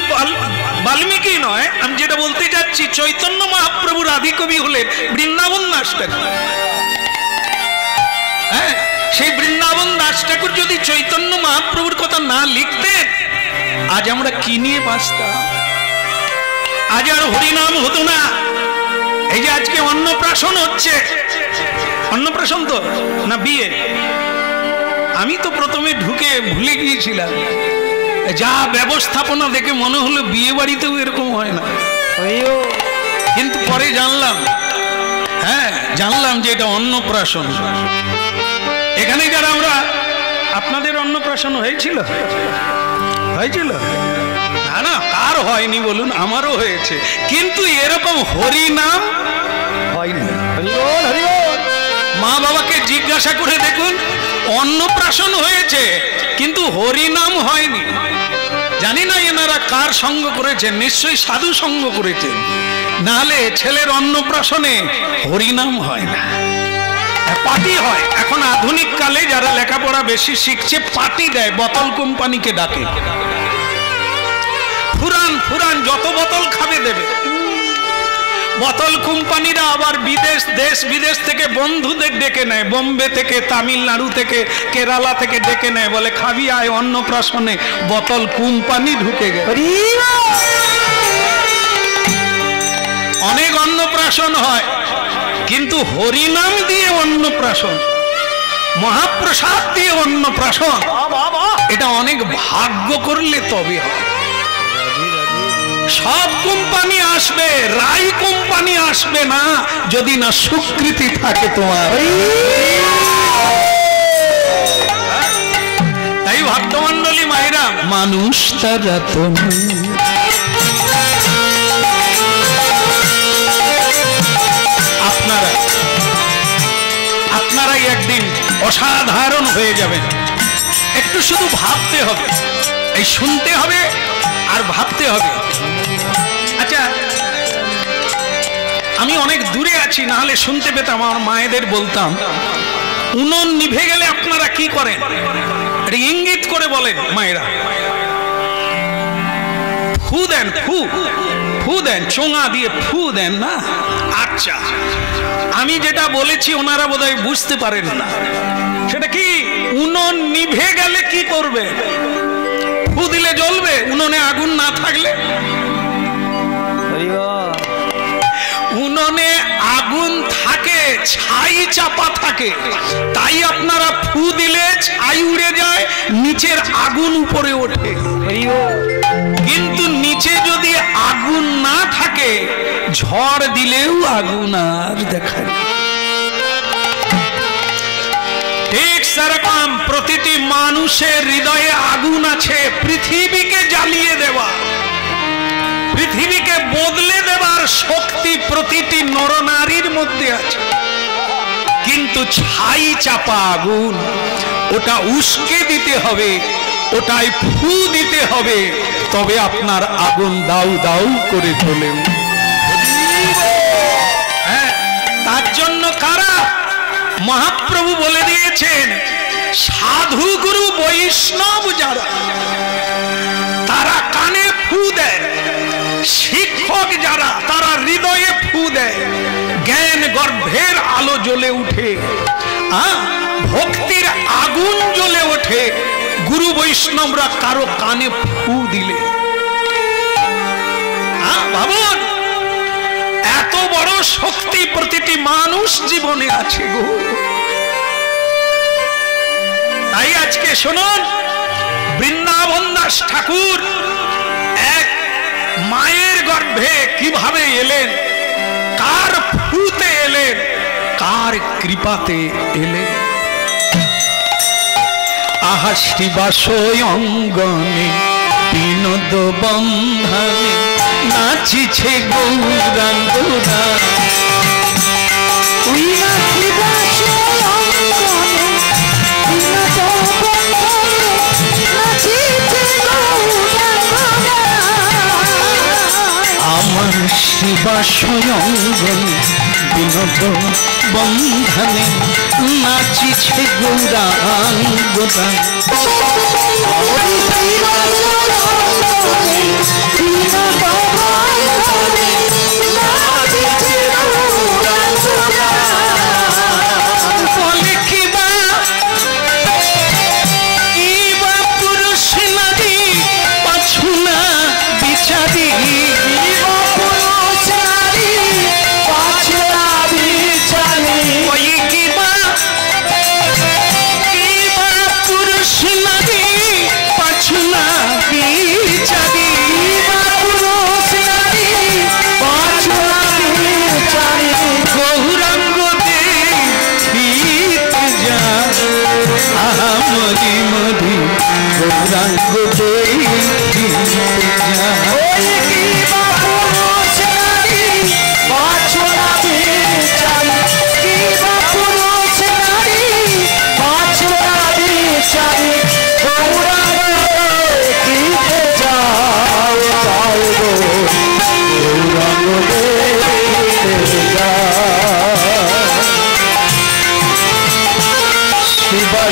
বাল্মীকি নয়, আমি যেটা বলতে যাচ্ছি চৈতন্য মহাপ্রভুর আদি কবি হলেন বৃন্দাবন দাস ঠাকুর। হ্যাঁ, সেই বৃন্দাবন দাস ঠাকুর যদি চৈতন্য মহাপ্রভুর কথা না লিখতেন আজ আমরা কি নিয়ে বাঁচতাম? আজ আর হরিনাম হতো না। এই যে আজকে অন্নপ্রাশন হচ্ছে, অন্নপ্রাশন তো না বিয়ে? আমি তো প্রথমে ঢুকে ভুলে গিয়েছিলাম, যা ব্যবস্থাপনা দেখে মনে হলো বিয়ে বাড়িতেও এরকম হয় না। কিন্তু পরে জানলাম, হ্যাঁ জানলাম যে এটা অন্নপ্রাশন। এখানে যারা আমরা, আপনাদের অন্নপ্রাশন হয়েছিল? হয়েছিল না? না, কার হয়নি বলুন? আমারও হয়েছে। কিন্তু এরকম হরিনাম হয়নি। মা বাবাকে জিজ্ঞাসা করে দেখুন, অন্নপ্রাশন হয়েছে কিন্তু হরিনাম হয়নি। জানি না এনারা কার সঙ্গ করেছেন, নিশ্চয়ই সাধু সঙ্গ করেছেন, নাহলে ছেলের অন্নপ্রাশনে হরিনাম হয় না, পার্টি হয়। এখন আধুনিক কালে যারা লেখাপড়া বেশি শিখছে পার্টি দেয়, বোতল কোম্পানিকে ডাকে, ফুরান ফুরান যত বোতল খাবে দেবে। বোতল কোম্পানিরা আবার বিদেশ, দেশ বিদেশ থেকে বন্ধুদের ডেকে নেয়, বোম্বে থেকে, তামিলনাড়ু থেকে, কেরালা থেকে ডেকে নেয়, বলে খাবি আয় অন্নপ্রাশনে। বোতল কোম্পানি ঢুকে গেছে। অনেক অন্নপ্রাশন হয় কিন্তু হরিনাম দিয়ে অন্নপ্রাশন, মহাপ্রসাদ দিয়ে অন্নপ্রাশন, এটা অনেক ভাগ্য করলে তবে হয়। সব কোম্পানি আসবে, রাই কোম্পানি আসবে না যদি না স্বীকৃতি থাকে তোমার। তাই ভক্তমণ্ডলী মায়েরা, মানুষ তারা তো আপনারাই একদিন অসাধারণ হয়ে যাবেন। একটু শুধু ভাবতে হবে, এই শুনতে হবে আর ভাবতে হবে। আচ্ছা, আমি অনেক দূরে আছি, না হলে শুনতে পেতাম, আমার মায়েদের বলতাম উনুন নিভে গেলে আপনারা কি করেন, এটা ইঙ্গিত করে বলেন মায়েরা। ফু দেন, ফু দেন, চোঙা দিয়ে ফু দেন না। আচ্ছা, আমি যেটা বলেছি ওনারা বোধহয় বুঝতে পারেন না। সেটা কি, উনুন নিভে গেলে কি করবে? ফু দিলে জ্বলবে, উনুনে আগুন না থাকলে? উনুনে আগুন থাকে, ছাই চাপা থাকে, তাই আপনারা ফু দিলে ছাই উড়ে যায়, নিচের আগুন উপরে ওঠে। কিন্তু নিচে যদি আগুন না থাকে, ঝড় দিলেও আগুন আর দেখা যায়। ঠিক সেরকম প্রতিটি মানুষের হৃদয়ে আগুন আছে, পৃথিবীকে জ্বালিয়ে দেওয়া, পৃথিবীকে বদলে দেবার শক্তি প্রতিটি নরনারীর মধ্যে আছে। কিন্তু ছাই চাপা আগুন, ওটা উস্কে দিতে হবে, ওটাই ফু দিতে হবে, তবে আপনার আগুন দাউ দাউ করে চলে। হ্যাঁ, তার জন্য কারা? মহাপ্রভু বলে দিয়েছেন, সাধু গুরু বৈষ্ণব যারা, তারা কানে ফু দেয়, শিক্ষক যারা, তারা হৃদয়ে ফু দেয়, জ্ঞান গর্ভের আলো জ্বলে উঠে, ভক্তির আগুন জ্বলে ওঠে গুরু বৈষ্ণবরা কারো কানে ফু দিলে। ভাবুন, এত বড় শক্তি প্রতিটি মানুষ জীবনে আছে গো। তাই আজকে শুনুন, বৃন্দাবন দাস ঠাকুর এক মায়ের গর্ভে কিভাবে এলেন, কার ফুতে এলেন, কার কৃপাতে এলেন। আহা শ্রীবাসয় অঙ্গনে বিনোদ বন্ধনে নাচিছে গৌরাঙ্গরা। আমার শিবাশয় অঙ্গনে বিনোদ বন্ধনে নাচিছে গৌরাঙ্গরা।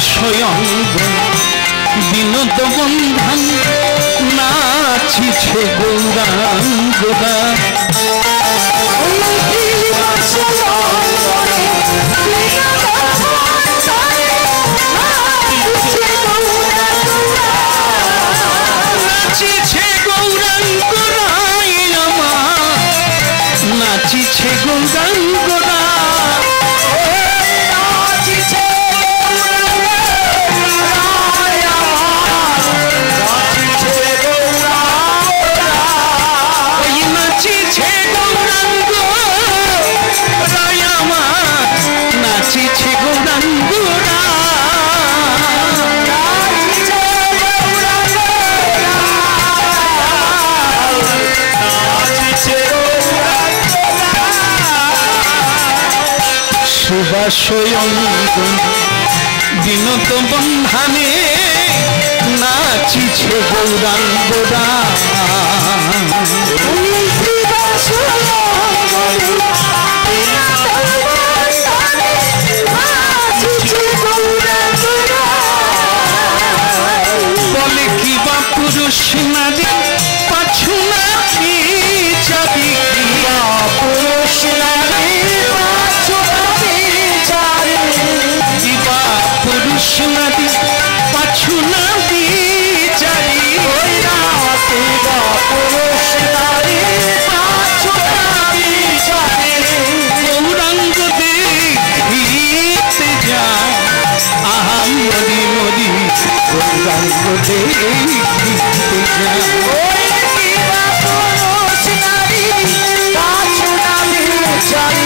স্বয়ং বিনোদ বন্ধন নাচিছে গৌরাঙ্গরা নাচিছে গৌরাঙ্গরাই আমার নাচিছে গৌরাঙ্গরা স্বয়ং বিনোদ বন্ধনে নাচিছে গৌরাঙ্গরা বলে কি বা পুরুষ নারী পাছু নারী চাবি পুরুষ নারী পুরুষ নারী পাছু নারী চারি পুরুষ নারী পাছু নারী চারি গৌরাঙ্গ দেখিতে যায় আহা মরি মরি গৌরাঙ্গ দেখিতে যায় পুরুষ নারী পাছু নারী চারি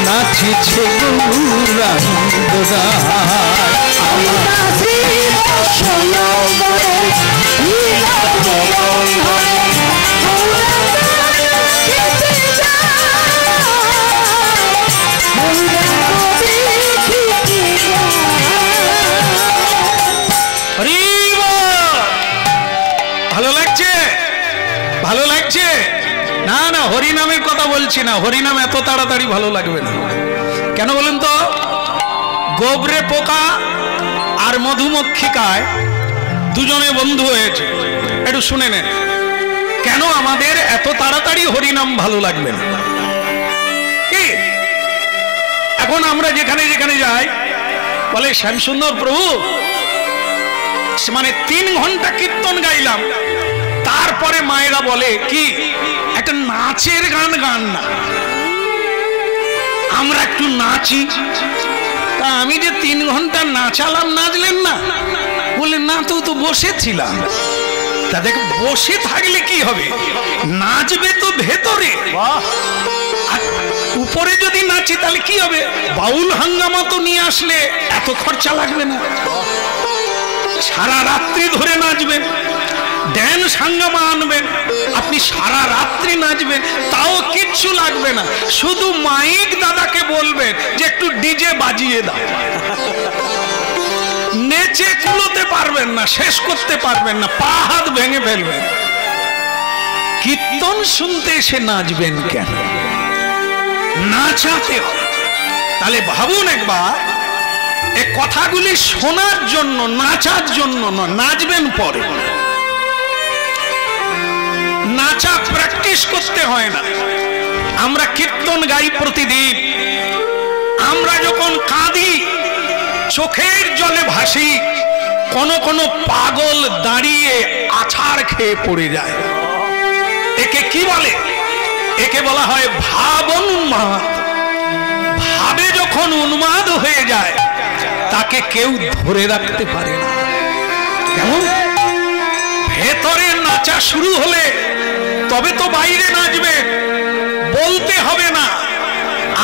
নাচিছে গৌরাঙ্গরা ভালো লাগছে ভালো লাগছে না না হরিনামের কথা বলছি না হরিনাম এত তাড়াতাড়ি ভালো লাগবে না কেন বলেন তো গোবরে পোকা আর মধুমক্ষিকায় দুজনে বন্ধু হয়েছে একটু শুনে নেন কেন আমাদের এত তাড়াতাড়ি হরিনাম ভালো লাগবে না কি এখন আমরা যেখানে যেখানে যাই বলে শ্যামসুন্দর প্রভু মানে 3 ঘন্টা কীর্তন গাইলাম তারপরে মায়েরা বলে কি একটা নাচের গান গান না আমরা একটু নাচি তা আমি যে 3 ঘন্টা নাচালাম নাচলেন না বলে না তো বসেছিলাম তা দেখ বসে থাকলে কি হবে নাচবে তো ভেতরে আর উপরে যদি নাচি তাহলে কি হবে বাউল হাঙ্গামা তো নিয়ে আসলে এত খরচা লাগবে না সারা রাত্রি ধরে নাচবেন ড্যান্স হাঙ্গামা আনবেন আপনি সারা রাত্রি নাচবেন তাও কিচ্ছু লাগবে না শুধু মাইক দাদাকে বলবেন যে একটু ডিজে বাজিয়ে দাও নেচে কুলোতে পারবেন না শেষ করতে পারবেন না পা হাত ভেঙে ফেলবেন কীর্তন শুনতে এসে নাচবেন কেন নাচাতে হবে তাহলে ভাবুন একবার এই কথাগুলি শোনার জন্য নাচার জন্য নয় নাচবেন পরে নাচা প্র্যাকটিস করতে হয় না আমরা কীর্তন গাই প্রতিদিন আমরা যখন কাঁদি চোখের জলে ভাসি কোন কোন পাগল দাঁড়িয়ে আছাড় খেয়ে পড়ে যায় একে কি বলে একে বলা হয় ভাবন উন্মাদ ভাবে যখন উন্মাদ হয়ে যায় তাকে কেউ ধরে রাখতে পারে না কেমন ভেতরে নাচা শুরু হলে তবে তো বাইরে নাচবে বলতে হবে না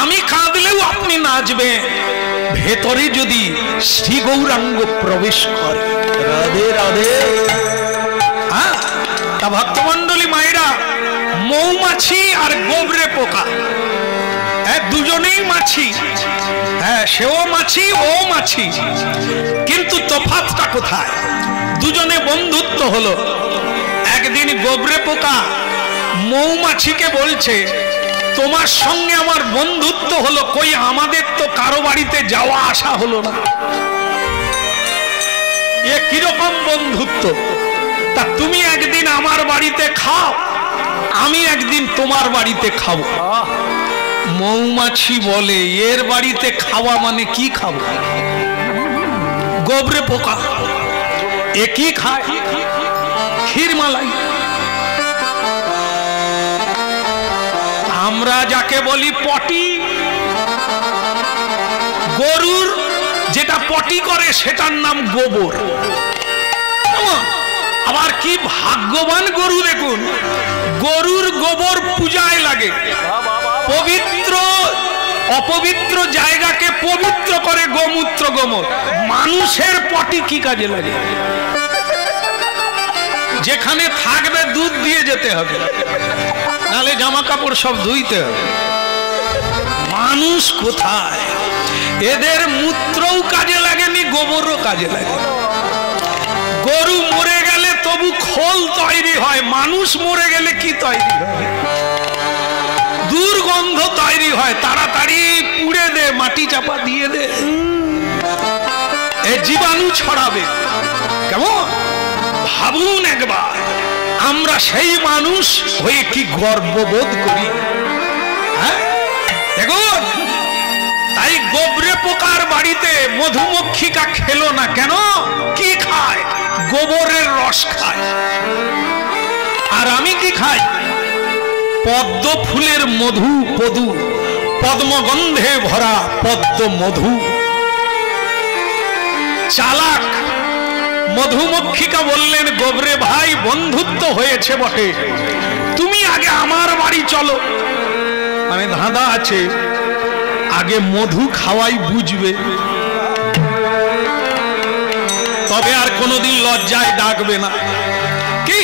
আমি কাঁদলেও আপনি নাচবেন ভেতরে যদি শ্রী গৌরাঙ্গ প্রবেশ করে রাধে রাধে হ্যাঁ তা ভক্তমণ্ডলী মায়েরা মৌমাছি আর গোবরে পোকা দুজন দুজনেই মাছি, হ্যাঁ সেও মাছি ও মাছি, কিন্তু তফাৎটা কোথায়? দুজনে বন্ধুত্ব হলো। একদিন গোবরে পোকা মৌমাছিকে বলছে, তোমার সঙ্গে আমার বন্ধুত্ব হলো, কই আমাদের তো কারো বাড়িতে যাওয়া আসা হলো না, এ কিরকম বন্ধুত্ব? তা তুমি একদিন আমার বাড়িতে খাও, আমি একদিন তোমার বাড়িতে খাবো। মৌমাছি বলে, এর বাড়িতে খাওয়া মানে কি খাবো? গোবরে পোকা এ কি খায়? ক্ষীরমালাই। আমরা যাকে বলি পটি, গরুর যেটা পটি করে সেটার নাম গোবর। আবার কি ভাগ্যবান গরু দেখুন, গরুর গোবর পূজায় লাগে, পবিত্র অপবিত্র জায়গাকে পবিত্র করে গোমূত্র গোমর। মানুষের পটি কি কাজে লাগে? যেখানে থাকবে দুধ দিয়ে যেতে হবে, নালে জামা কাপড় সব ধুইতে হবে। মানুষ কোথায়? এদের মূত্রও কাজে লাগেনি, গোবরও কাজে লাগে। গরু মরে গেলে তবু খোল তৈরি হয়, মানুষ মরে গেলে কি তৈরি হয়? দুর্গন্ধ তৈরি হয়। তাড়াতাড়ি পুড়ে দে, মাটি চাপা দিয়ে দে, এ জীবাণু ছড়াবে। কেমন ভাবুন একবার, আমরা সেই মানুষ হয়ে কি গর্ববোধ করি? হ্যাঁ দেখুন, তাই গোবরে পোকার বাড়িতে মধুমক্ষিকা খেলো না কেন? কি খায়? গোবরের রস খায়। আর আমি কি খাই? পদ্ম ফুলের মধু, পদু পদ্মগন্ধে ভরা পদ্ম মধু। চালাক মধুমক্ষিকা বললেন, গোবরে ভাই বন্ধুত্ব হয়েছে বটে, তুমি আগে আমার বাড়ি চলো। মানে ধাঁধা আছে, আগে মধু খাওয়াই বুঝবে, তবে আর কোনোদিন লজ্জায় ডাকবে না। কি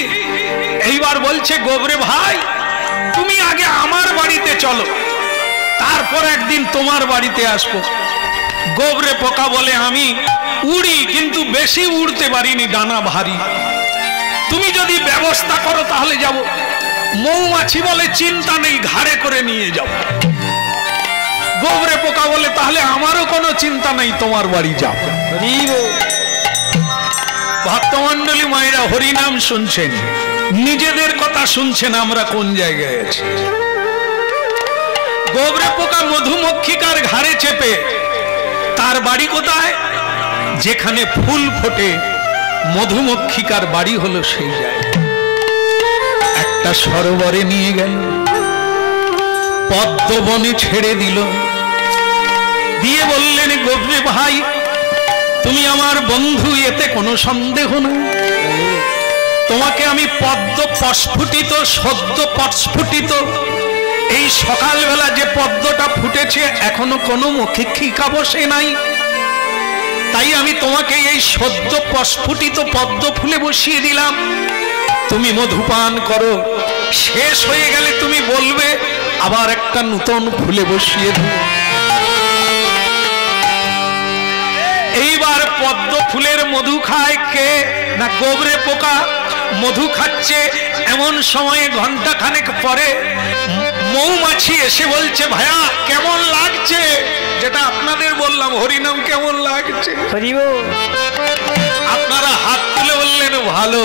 এইবার বলছে, গোবরে ভাই তুমি আগে আমার বাড়িতে চলো, তারপর একদিন তোমার বাড়িতে আসবো। গোবরে পোকা বলে, আমি উড়ি কিন্তু বেশি উড়তে পারিনি, ডানা ভারী, তুমি যদি ব্যবস্থা করো তাহলে যাব। মৌমাছি বলে, চিন্তা নেই, ঘাড়ে করে নিয়ে যাও। গোবরে পোকা বলে, তাহলে আমারও কোনো চিন্তা নেই, তোমার বাড়ি যাও। ভক্তমণ্ডলী মায়েরা হরিনাম শুনছেন, নিজেদের কথা শুনছেন, আমরা কোন জায়গায় আছি। গোবরে পোকা মধুমক্ষিকার ঘাড়ে চেপে, তার বাড়ি কোথায়? যেখানে ফুল ফোটে মধুমক্ষিকার বাড়ি হলো সেই জায়গায়। একটা সরোবরে নিয়ে গেল, পদ্মবনে ছেড়ে দিল, দিয়ে বললেন, গোবরে ভাই তুমি আমার বন্ধু, এতে কোনো সন্দেহ নেই। তোমাকে আমি পদ্ম প্রস্ফুটিত, সদ্য প্রস্ফুটিত, এই সকালবেলা যে পদ্মটা ফুটেছে এখনো কোনো মক্ষিকা বসে নাই, তাই আমি তোমাকে এই সদ্য প্রস্ফুটিত পদ্ম ফুলে বসিয়ে দিলাম। তুমি মধুপান করো, শেষ হয়ে গেলে তুমি বলবে আবার একটা নতুন ফুলে বসিয়ে দেব। এইবার পদ্ম ফুলের মধু খায় কে? না গোবরে পোকা। মধু খাচ্ছে, এমন সময়ে ঘন্টা খানেক পরে মৌমাছি এসে বলছে, ভাইয়া কেমন লাগছে? যেটা আপনাদের বললাম, হরিনাম কেমন লাগছে? আপনারা হাত তুলে বললেন ভালো।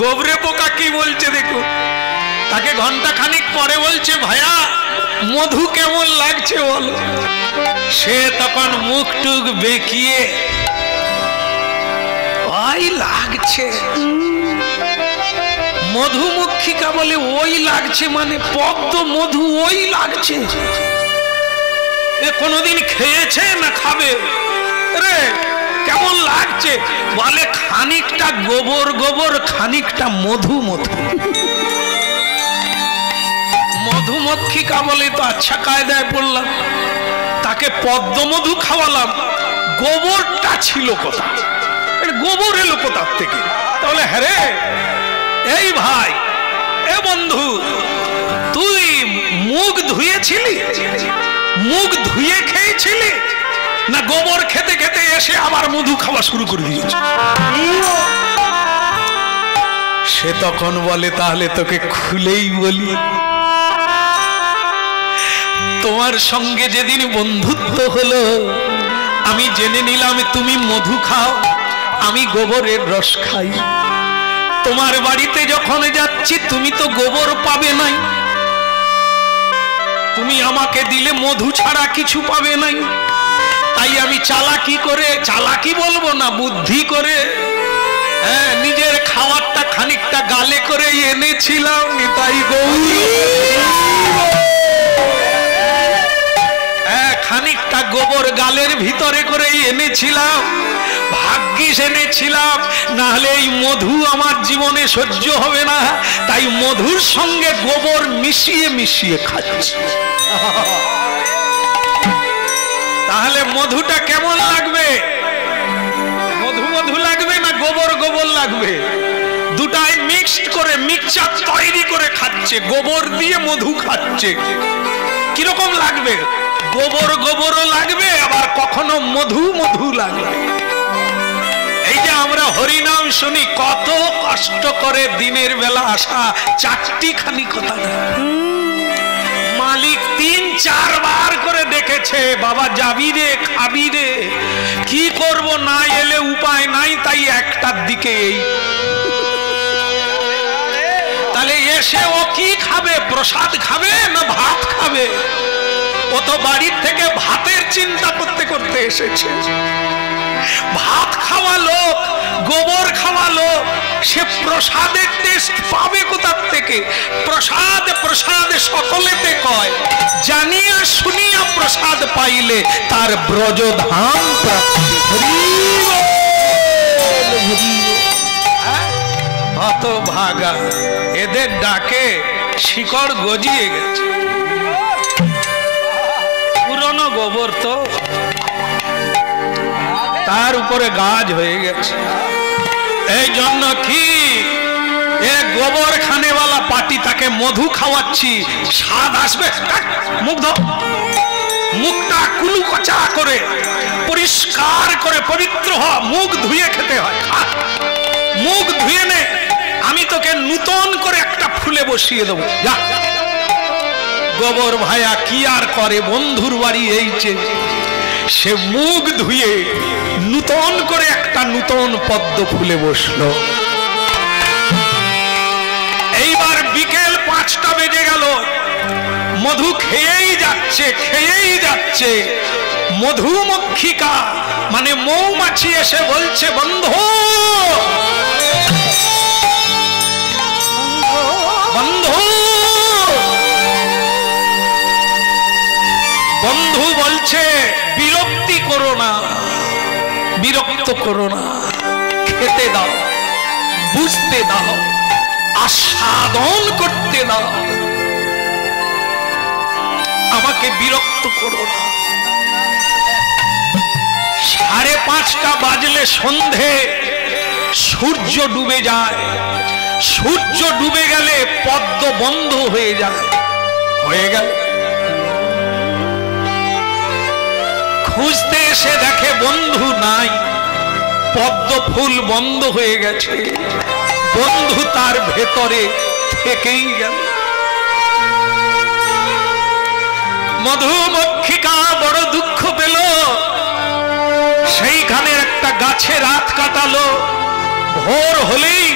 গোবরে পোকা কি বলছে দেখুন, তাকে ঘন্টা খানিক পরে বলছে, ভাইয়া মধু কেমন লাগছে বলো। সে তখন মুখ টুক বেঁকিয়ে, ওই লাগছে। মধুমক্ষিকা বলে, ওই লাগছে মানে পদ্ম মধু ওই লাগছে? এ কোনদিন খেয়েছে না খাবে? রে কেমন লাগছে? বলে খানিকটা গোবর গোবর, খানিকটা মধু মধু। মধুমক্ষিকা বলে, তো আচ্ছা কায়দায় পড়লাম, তাকে পদ্ম মধু খাওয়ালাম, গোবরটা ছিল কোথা? গোবর এলো কোথার থেকে? তাহলে হ্যাঁ রে, এই ভাই, এ বন্ধু, তুই মুখ ধুয়েছিলি? মুখ ধুয়ে খেয়েছিলে না গোবর খেতে খেতে এসে আবার মধু খাওয়া শুরু করে দিয়েছে? সে তখন বলে, তাহলে তোকে খুলেই বলি, তোমার সঙ্গে যেদিন বন্ধুত্ব হলো আমি জেনে নিলাম তুমি মধু খাও, আমি গোবরের রস খাই। তোমার বাড়িতে যখন যাচ্ছি তুমি তো গোবর পাবে নাই, তুমি আমাকে দিলে মধু ছাড়া কিছু পাবে নাই। তাই আমি চালাকি করে, চালাকি বলবো না, বুদ্ধি করে নিজের খাবারটা খানিকটা গালে করে এনেছিলাম। তাই খানিকটা গোবর গালের ভিতরে করে এনেছিলাম, ভাগ্যিস এনেছিলাম, না হলে এই মধু আমার জীবনে সহ্য হবে না। তাই মধুর সঙ্গে গোবর মিশিয়ে মিশিয়ে খাচ্ছি। তাহলে মধুটা কেমন লাগবে? মধু মধু লাগবে না গোবর গোবর লাগবে? দুটাই মিক্সড করে মিক্সচার তৈরি করে খাচ্ছে, গোবর দিয়ে মধু খাচ্ছে। কিরকম লাগবে? গোবর গোবরও লাগবে, আবার কখনো মধু মধু লাগবে। এই যে আমরা হরিনাম শুনি, কত কষ্ট করে দিনের বেলা আসা, চারটি খানি কথা মালিক ৩-৪ বার করে দেখেছে, বাবা যাবি রে, খাবি রে, কি করব, না এলে উপায় নাই, তাই একটার দিকে এই। তাহলে এসে ও কি খাবে? প্রসাদ খাবে না ভাত খাবে? ও তো বাড়ির থেকে ভাতের চিন্তা করতে করতে এসেছে। ভাত খাওয়া লোক, গোবর খাওয়া লোক, সে প্রসাদের টেস্ট পাবে কোথার থেকে? প্রসাদ প্রসাদ সকলেতে কয়, জানিয়া শুনিয়া প্রসাদ পাইলে তার ব্রজধাম প্রাপ্তি। হতভাগা, এদের ডাকে শিকড় গজিয়ে গেছে। পুরনো গোবর তো তার উপরে গাছ হয়ে গেছে। এই জন্য কি এ গোবর খানেওয়ালা পার্টি, তাকে মধু খাওয়াচ্ছি, স্বাদ আসবে? মুগ্ধ মুখটা কুলুকচা করে পরিষ্কার করে পবিত্র হ, মুখ ধুয়ে খেতে হয়। মুখ ধুয়ে নে, আমি তোকে নূতন করে একটা ফুলে বসিয়ে দেবো। যা। গোবর ভাইয়া কি আর করে, বন্ধুর বাড়ি এইছে, সে মুখ ধুয়ে নূতন করে একটা নূতন পদ্ম ফুলে বসলো। এইবার বিকেল 5টা বেজে গেল, মধু খেয়েই যাচ্ছে, খেয়েই যাচ্ছে। মধুমক্ষিকা মানে মৌমাছি এসে বলছে, বন্ধু বন্ধু বন্ধু বলছে, বিরক্তি করো না, বিরক্ত করো না, খেতে দাও, বুঝতে দাও, আস্বাদন করতে দাও, আমাকে বিরক্ত করো না। 5:30 বাজলে সন্ধে, সূর্য ডুবে যায়। সূর্য ডুবে গেলে পদ্ম বন্ধ হয়ে যায়। হয়ে গেল, খুঁজতে এসে দেখে বন্ধু নাই, পদ্ম ফুল বন্ধ হয়ে গেছে। বন্ধু তার ভেতরে থেকেই গেল। মধুমক্ষিকা বড় দুঃখ পেল, সেইখানে একটা গাছে রাত কাটালো। ভোর হলেই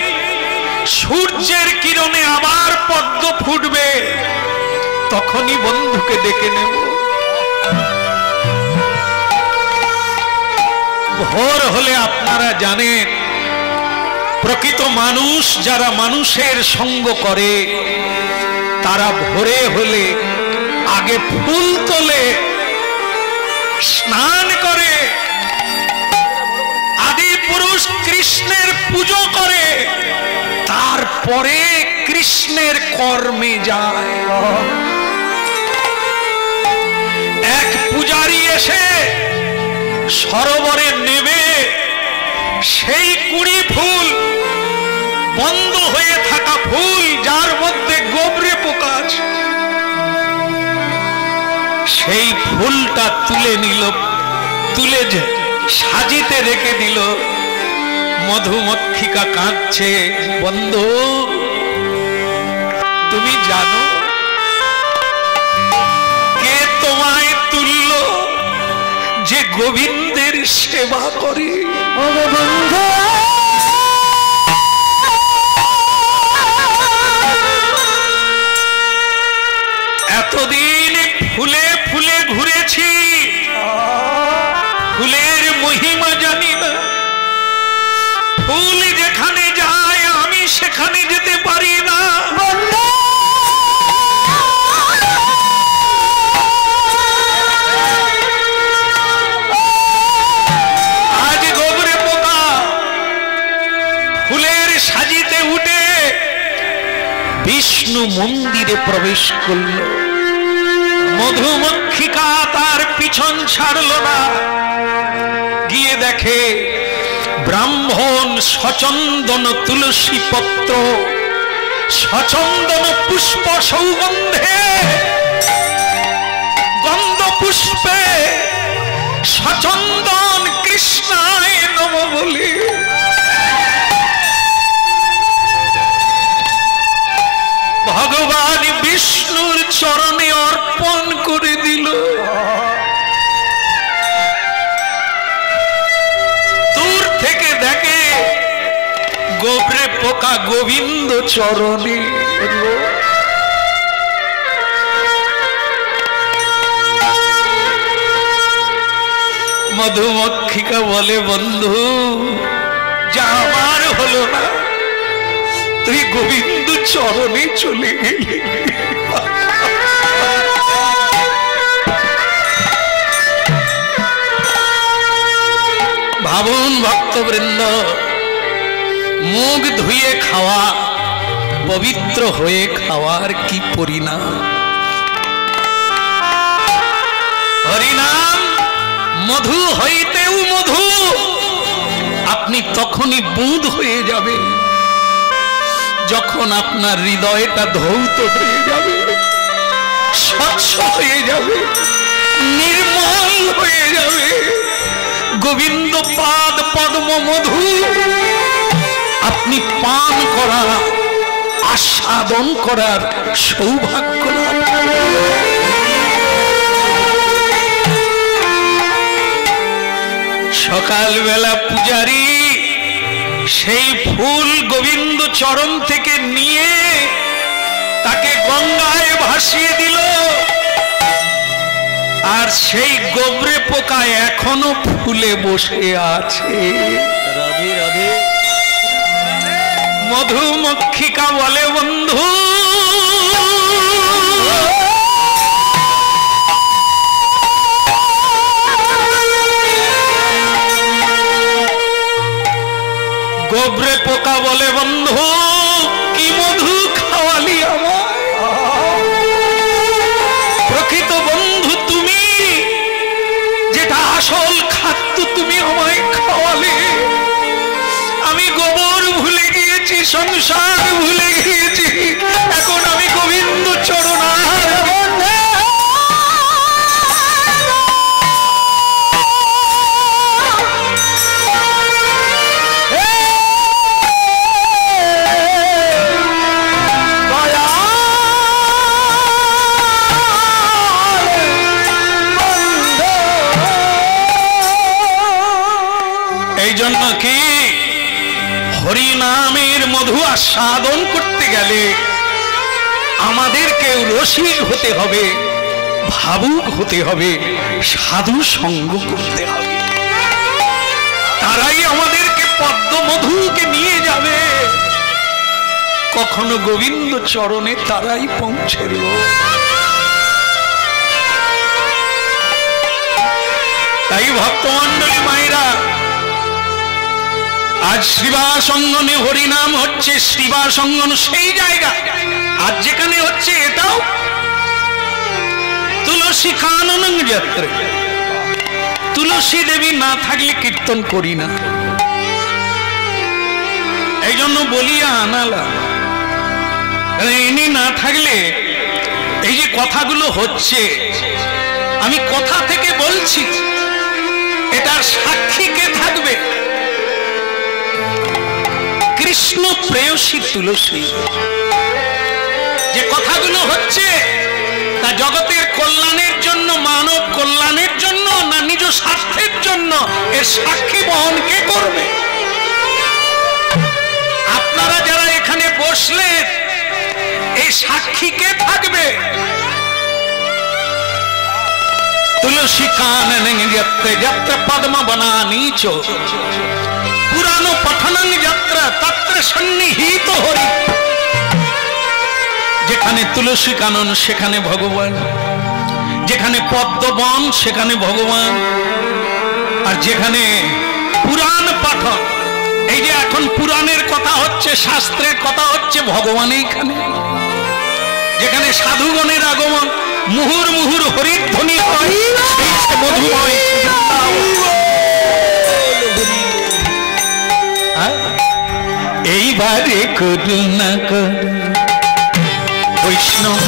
সূর্যের কিরণে আবার পদ্ম ফুটবে, তখনই বন্ধুকে ডেকে নেব। ভোর হলে আপনারা জানেন, প্রকৃত মানুষ যারা মানুষের সঙ্গ করে, তারা ভোরে হলে আগে ফুল তোলে, স্নান করে, আদি পুরুষ কৃষ্ণের পুজো করে, তারপরে কৃষ্ণের কর্মে যায়। এক পূজারী এসে সরোবরে নেবে, সেই 20 ফুল, বন্ধ হয়ে থাকা ফুল, যার মধ্যে গোবরে পোকা আছে, সেই ফুলটা তুলে নিল, তুলে সাজিতে রেখে দিল। মধুমক্ষিকা কাঁদছে, বন্ধু তুমি জানো কে তোমায় তুলল যে গোবিন্দের সেবা করে? ও বন্ধু এতদিন ফুলে ফুলে ঘুরেছি, ফুলের মহিমা জানি না। ফুল যেখানে যায় আমি সেখানে যেতে পারি না। আজ গোবরে পোকা ফুলের সাজিতে উঠে বিষ্ণু মন্দিরে প্রবেশ করল। মধুমক্ষিকা তার পিছন ছাড়ল না, গিয়ে দেখে ব্রাহ্মণ সচন্দন তুলসী পত্র, সচন্দন পুষ্প সৌগন্ধে, গন্ধ পুষ্পে সচন্দন কৃষ্ণায় নম বলে ভগবান বিষ্ণুর চরণে অর্পণ করে দিল। দূর থেকে দেখে গোবরে পোকা গোবিন্দ চরণে। মধুমক্ষিকা বলে, বন্ধু যা আমার হলো না, তুই গোবিন্দ চরণে চলে গেলি। ভাবুন ভক্তবৃন্দ, মুখ ধুয়ে খাওয়া, পবিত্র হয়ে খাওয়ার কি পরিণাম। হরিনাম মধু হইতেও মধু, আপনি তখনই বুঁদ হয়ে যাবে যখন আপনার হৃদয়টা ধৌত হয়ে যাবে, স্বচ্ছ হয়ে যাবে, নির্মল হয়ে যাবে। গোবিন্দ পাদ পদ্ম মধু আপনি পান করা, আস্বাদন করার সৌভাগ্য লাভ করবেন। সকালবেলা পূজারী সেই ফুল গোবিন্দ চরণ থেকে নিয়ে তাকে গঙ্গায় ভাসিয়ে দিল। আর সেই গোবরে পোকা এখনো ফুলে বসে আছে। রাধে রাধে। মধুমক্ষিকা বলে, বন্ধু গোবরে পোকা বলে, বন্ধু কি মধু খাওয়ালি আমায়। প্রকৃত বন্ধু তুমি, যেটা আসল খাদ্য তুমি আমায় খাওয়ালে। আমি গোবর ভুলে গিয়েছি, সংসার ভুলে গিয়েছি, এখন আমি গোবিন্দ চরণ কি হরিনামের মধু আস্বাদন করতে গেলে আমাদেরকে রসিক হতে হবে, ভাবুক হতে হবে, সাধু সঙ্গ করতে হবে। তারাই আমাদেরকে পদ্ম মধুকে নিয়ে যাবে, কখনো গোবিন্দ চরণে তারাই পৌঁছল। তাই ভক্তমণ্ডলী মায়েরা, আজ শ্রীবাস অঙ্গনে হরিনাম হচ্ছে। শ্রীবাস অঙ্গন সেই জায়গা, আজ যেখানে হচ্ছে এটাও তুলসী কানন যাত্রা। তুলসী দেবী না থাকলে কীর্তন করি না, এই জন্য বলিয়া আনালাম। ইনি না থাকলে এই যে কথাগুলো হচ্ছে, আমি কথা থেকে বলছি, এটার সাক্ষী কে থাকবে? কৃষ্ণ প্রেয়সী তুলসী। যে কথাগুলো হচ্ছে তা জগতের কল্যাণের জন্য, মানব কল্যাণের জন্য, না নিজ স্বার্থের জন্য, এর সাক্ষী বহন কে করবে? আপনারা যারা এখানে বসলেন, এই সাক্ষী কে থাকবে? তুলসী কাননে যত্রে যত্র পদ্ম বনানি চ পুরাণ পঠনং যত্র তত্র সন্নিহিত হরি। যেখানে তুলসী কানন সেখানে ভগবান, যেখানে পদ্মবন সেখানে ভগবান, আর যেখানে পুরাণ পাঠন, এই যে এখন পুরাণের কথা হচ্ছে, শাস্ত্রের কথা হচ্ছে, ভগবান এইখানে। যেখানে সাধুগণের আগমন, মুহুর মুহুর হরির ধ্বনি হয়, সেই সে মধুময়। এইবারে করুণা কর বৈষ্ণব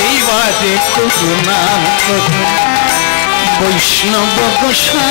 এইবারে করুণা কর বৈষ্ণব বৈষ্ণব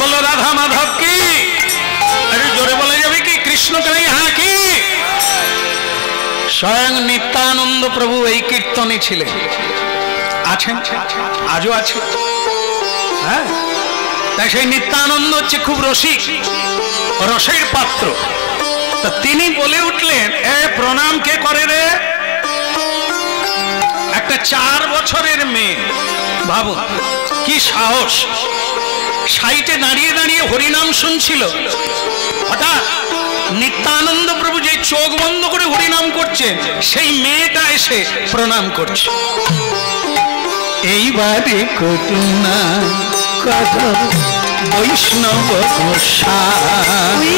বলো রাধা মাধব কি? আরে জোরে বলা যাবে কি? কৃষ্ণ কালী হ্যাঁ কি? স্বয়ং নিত্যানন্দ প্রভু এই কীর্তনে ছিলেন, আছেন, আজও আছে। হ্যাঁ, তাই সেই নিত্যানন্দ হচ্ছে খুব রসিক, রসের পাত্র। তা তিনি বলে উঠলেন, এ প্রণাম কে করে রে? একটা 4 বছরের মেয়ে, ভাবো কি সাহস, সাইটে দাঁড়িয়ে দাঁড়িয়ে হরিনাম শুনছিল। হঠাৎ নিত্যানন্দ প্রভু যে চোখ বন্ধ করে হরিনাম করছেন, সেই মেয়েটা এসে প্রণাম করছে। এইবারে করুণা কর বৈষ্ণব গোসাই।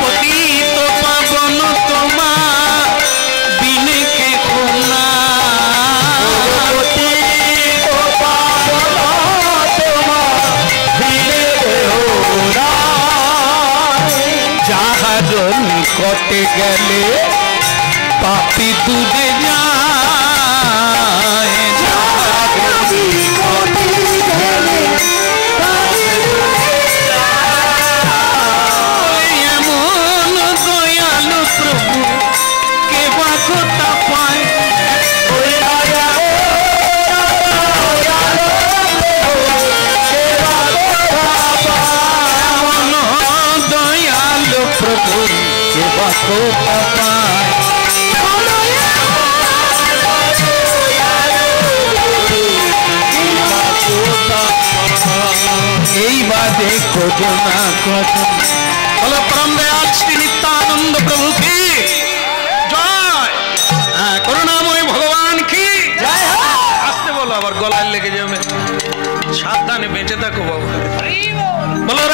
পতিত পাবন তোমার বিনে কে কোনা, পতিত পাবন তোমার বিনে যাহার নিকটে গেলে পাপি দূরে যায়, এমন দয়ালু প্রভু কে বা কথা পায়। এমন দয়ালু প্রভু কে বা কথা পায়। এই বাদে করুণা কথা বলো পরম দয়াল শ্রী নিত্যানন্দ প্রভু কি জয়, করুণাময় ভগবান কি জয়। আসতে বলো, আবার গলায় লেগে যাবে, সাবধানে বেঁচে থাকো বাবু। বলো